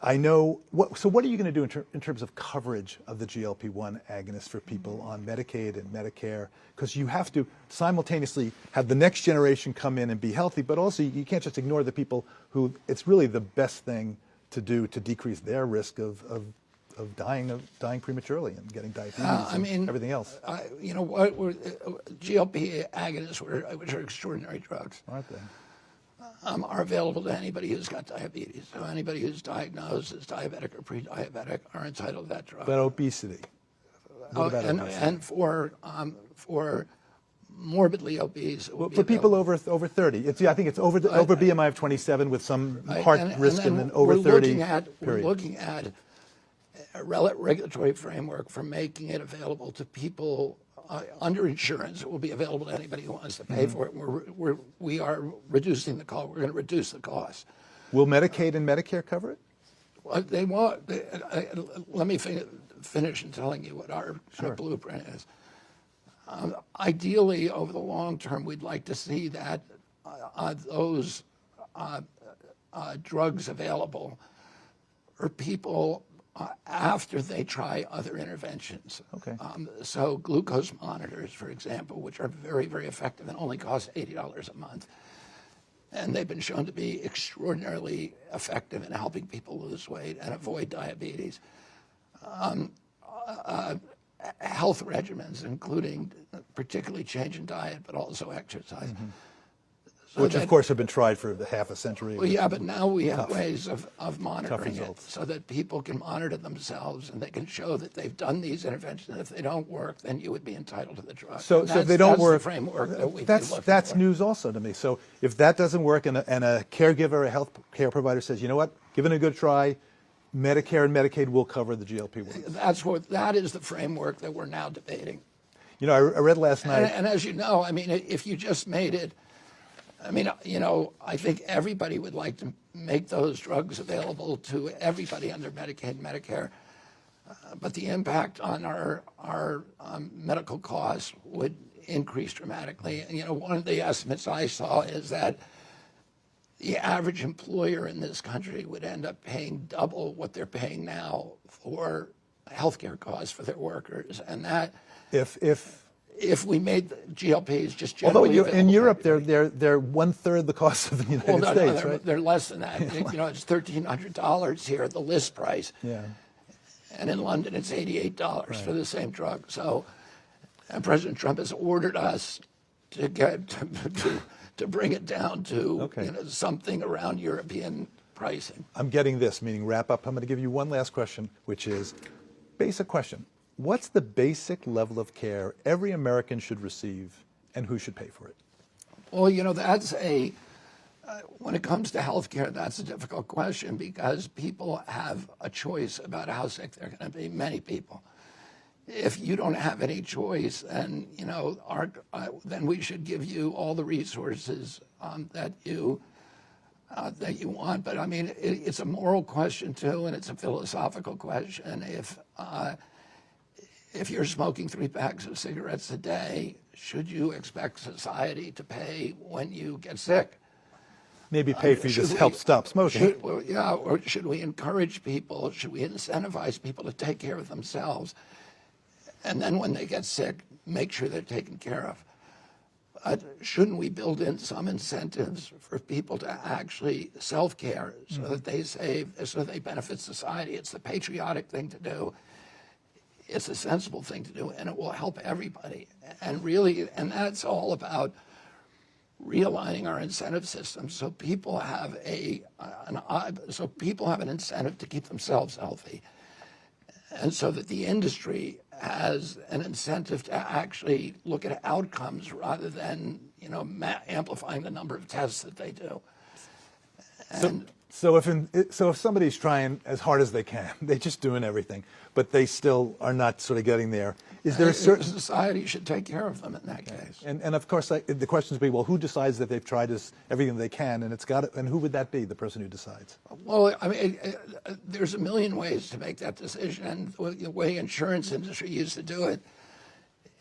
I know, so what are you going to do in terms of coverage of the GLP-1 agonists for people on Medicaid and Medicare? Because you have to simultaneously have the next generation come in and be healthy, but also you can't just ignore the people who it's really the best thing to do to decrease their risk of dying prematurely and getting diabetes and everything else. You know, what GLP agonists, which are extraordinary drugs, aren't they? Are available to anybody who's got diabetes. So anybody who's diagnosed as diabetic or pre-diabetic are entitled to that drug. But obesity. What about obesity? And for morbidly obese, for people over 30, I think it's over BMI of 27 with some heart risk, and then over 30. We're looking at a regulatory framework for making it available to people under insurance. It will be available to anybody who wants to pay for it. We are reducing the cost. We're going to reduce the cost. Will Medicaid and Medicare cover it? Well, they want. Let me finish in telling you what our blueprint is. Ideally, over the long term, we'd like to see that those drugs available for people after they try other interventions. Okay. So glucose monitors, for example, which are very, very effective and only cost $80 a month. And they've been shown to be extraordinarily effective in helping people lose weight and avoid diabetes. Health regimens, including particularly change in diet, but also exercise. Which, of course, have been tried for half a century. Well, yeah, but now we have ways of monitoring it so that people can monitor themselves and they can show that they've done these interventions. And if they don't work, then you would be entitled to the drug. So if they don't work, the framework that that's news also to me. So if that doesn't work and a caregiver, a health care provider says, you know what, give it a good try, Medicare and Medicaid will cover the GLP-1. That is the framework that we're now debating. You know, I read last night. And as you know, I mean, if you just made it, I mean, you know, I think everybody would like to make those drugs available to everybody under Medicaid and Medicare, but the impact on our medical costs would increase dramatically. And, you know, one of the estimates I saw is that the average employer in this country would end up paying double what they're paying now for healthcare costs for their workers, and that if we made the GLPs just generally although in Europe they're 1/3 the cost of the United States, right? They're less than that. You know, it's $1,300 here at the list price. Yeah. And in London it's $88 for the same drug. So, and President Trump has ordered us to to bring it down to you know, something around European pricing. I'm getting this, meaning wrap up. I'm going to give you one last question, which is, basic question. What's the basic level of care every American should receive, and who should pay for it? Well, that's when it comes to health care, that's a difficult question because people have a choice about how sick they're going to be, many people. If you don't have any choice, then, then we should give you all the resources that you want. But I mean, it's a moral question too, and it's a philosophical question. If you're smoking 3 packs of cigarettes a day, should you expect society to pay when you get sick? Maybe pay for you to help stop smoking. Or should we encourage people? Should we incentivize people to take care of themselves? And then when they get sick, make sure they're taken care of. Shouldn't we build in some incentives for people to actually self-care so that they save, so they benefit society? It's the patriotic thing to do. It's a sensible thing to do, and it will help everybody. And really, and that's all about realigning our incentive system so people have an incentive to keep themselves healthy, and so that the industry has an incentive to actually look at outcomes rather than amplifying the number of tests that they do. And So if somebody's trying as hard as they can, they're just doing everything, but they still are not sort of getting there, is there a certain... Society should take care of them in that case. And of course, the questions be, well, who decides that they've tried everything they can, and who would that be, the person who decides? Well, I mean, there's a million ways to make that decision, and the way insurance industry used to do it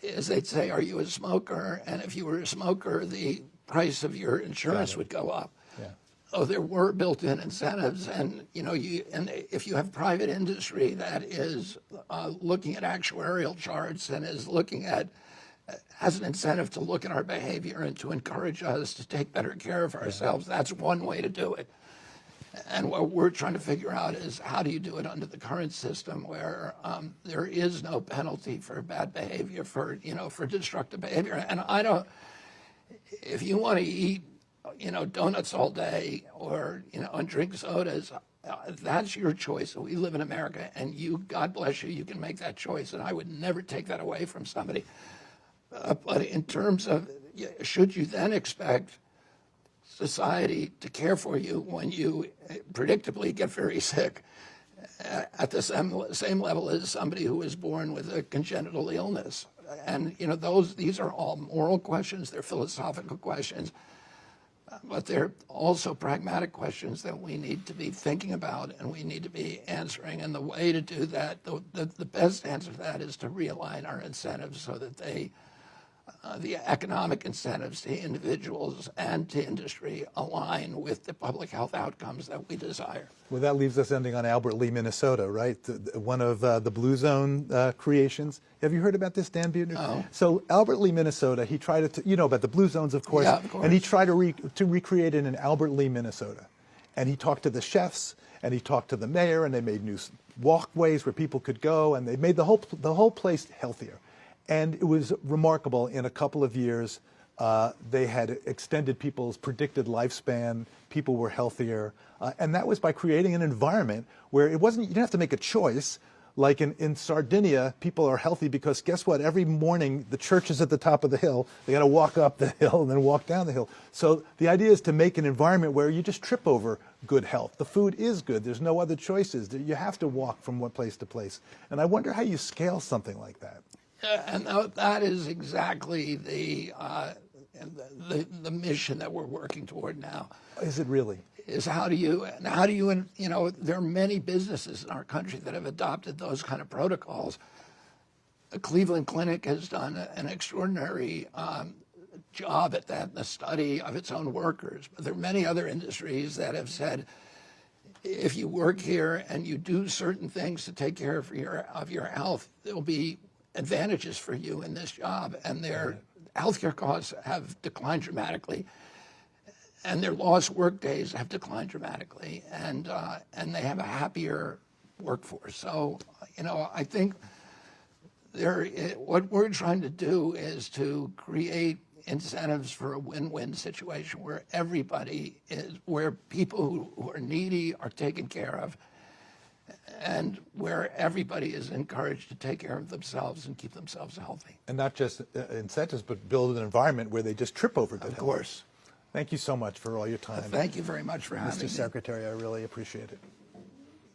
is they'd say, are you a smoker? And if you were a smoker, the price of your insurance would go up. Yeah. Oh, there were built-in incentives, and if you have private industry that is looking at actuarial charts and is has an incentive to look at our behavior and to encourage us to take better care of ourselves, that's one way to do it. And what we're trying to figure out is how do you do it under the current system where there is no penalty for bad behavior, for destructive behavior. And if you want to eat donuts all day or, and drink sodas, that's your choice. We live in America, and God bless you, you can make that choice, and I would never take that away from somebody. But in terms of, should you then expect society to care for you when you predictably get very sick at the same level as somebody who is born with a congenital illness? And, these are all moral questions, they're philosophical questions. But they're also pragmatic questions that we need to be thinking about and we need to be answering. And the way to do that, the best answer to that is to realign our incentives so that the economic incentives to individuals and to industry align with the public health outcomes that we desire. Well, that leaves us ending on Albert Lee, Minnesota, right? One of the Blue Zone creations. Have you heard about this, Dan Buettner? No. So Albert Lee, Minnesota, he tried to, about the Blue Zones, of course. Yeah, of course. And he tried to recreate it in Albert Lee, Minnesota. And he talked to the chefs, and he talked to the mayor, and they made new walkways where people could go, and they made the whole place healthier. And it was remarkable. In a couple of years, they had extended people's predicted lifespan. People were healthier. And that was by creating an environment where you didn't have to make a choice. Like in Sardinia, people are healthy because guess what? Every morning, the church is at the top of the hill. They got to walk up the hill and then walk down the hill. So the idea is to make an environment where you just trip over good health. The food is good. There's no other choices. You have to walk from one place to place. And I wonder how you scale something like that. And that is exactly the mission that we're working toward now. Is it really? Is how do you, there are many businesses in our country that have adopted those kind of protocols. The Cleveland Clinic has done an extraordinary job at that in the study of its own workers. But there are many other industries that have said, if you work here and you do certain things to take care of your health, there'll be advantages for you in this job, and their healthcare costs have declined dramatically, and their lost work days have declined dramatically, and they have a happier workforce. So, I think what we're trying to do is to create incentives for a win-win situation where where people who are needy are taken care of, and where everybody is encouraged to take care of themselves and keep themselves healthy. And not just incentives, but build an environment where they just trip over good health. Of course. Thank you so much for all your time. Thank you very much for having me. Mr. Secretary, I really appreciate it.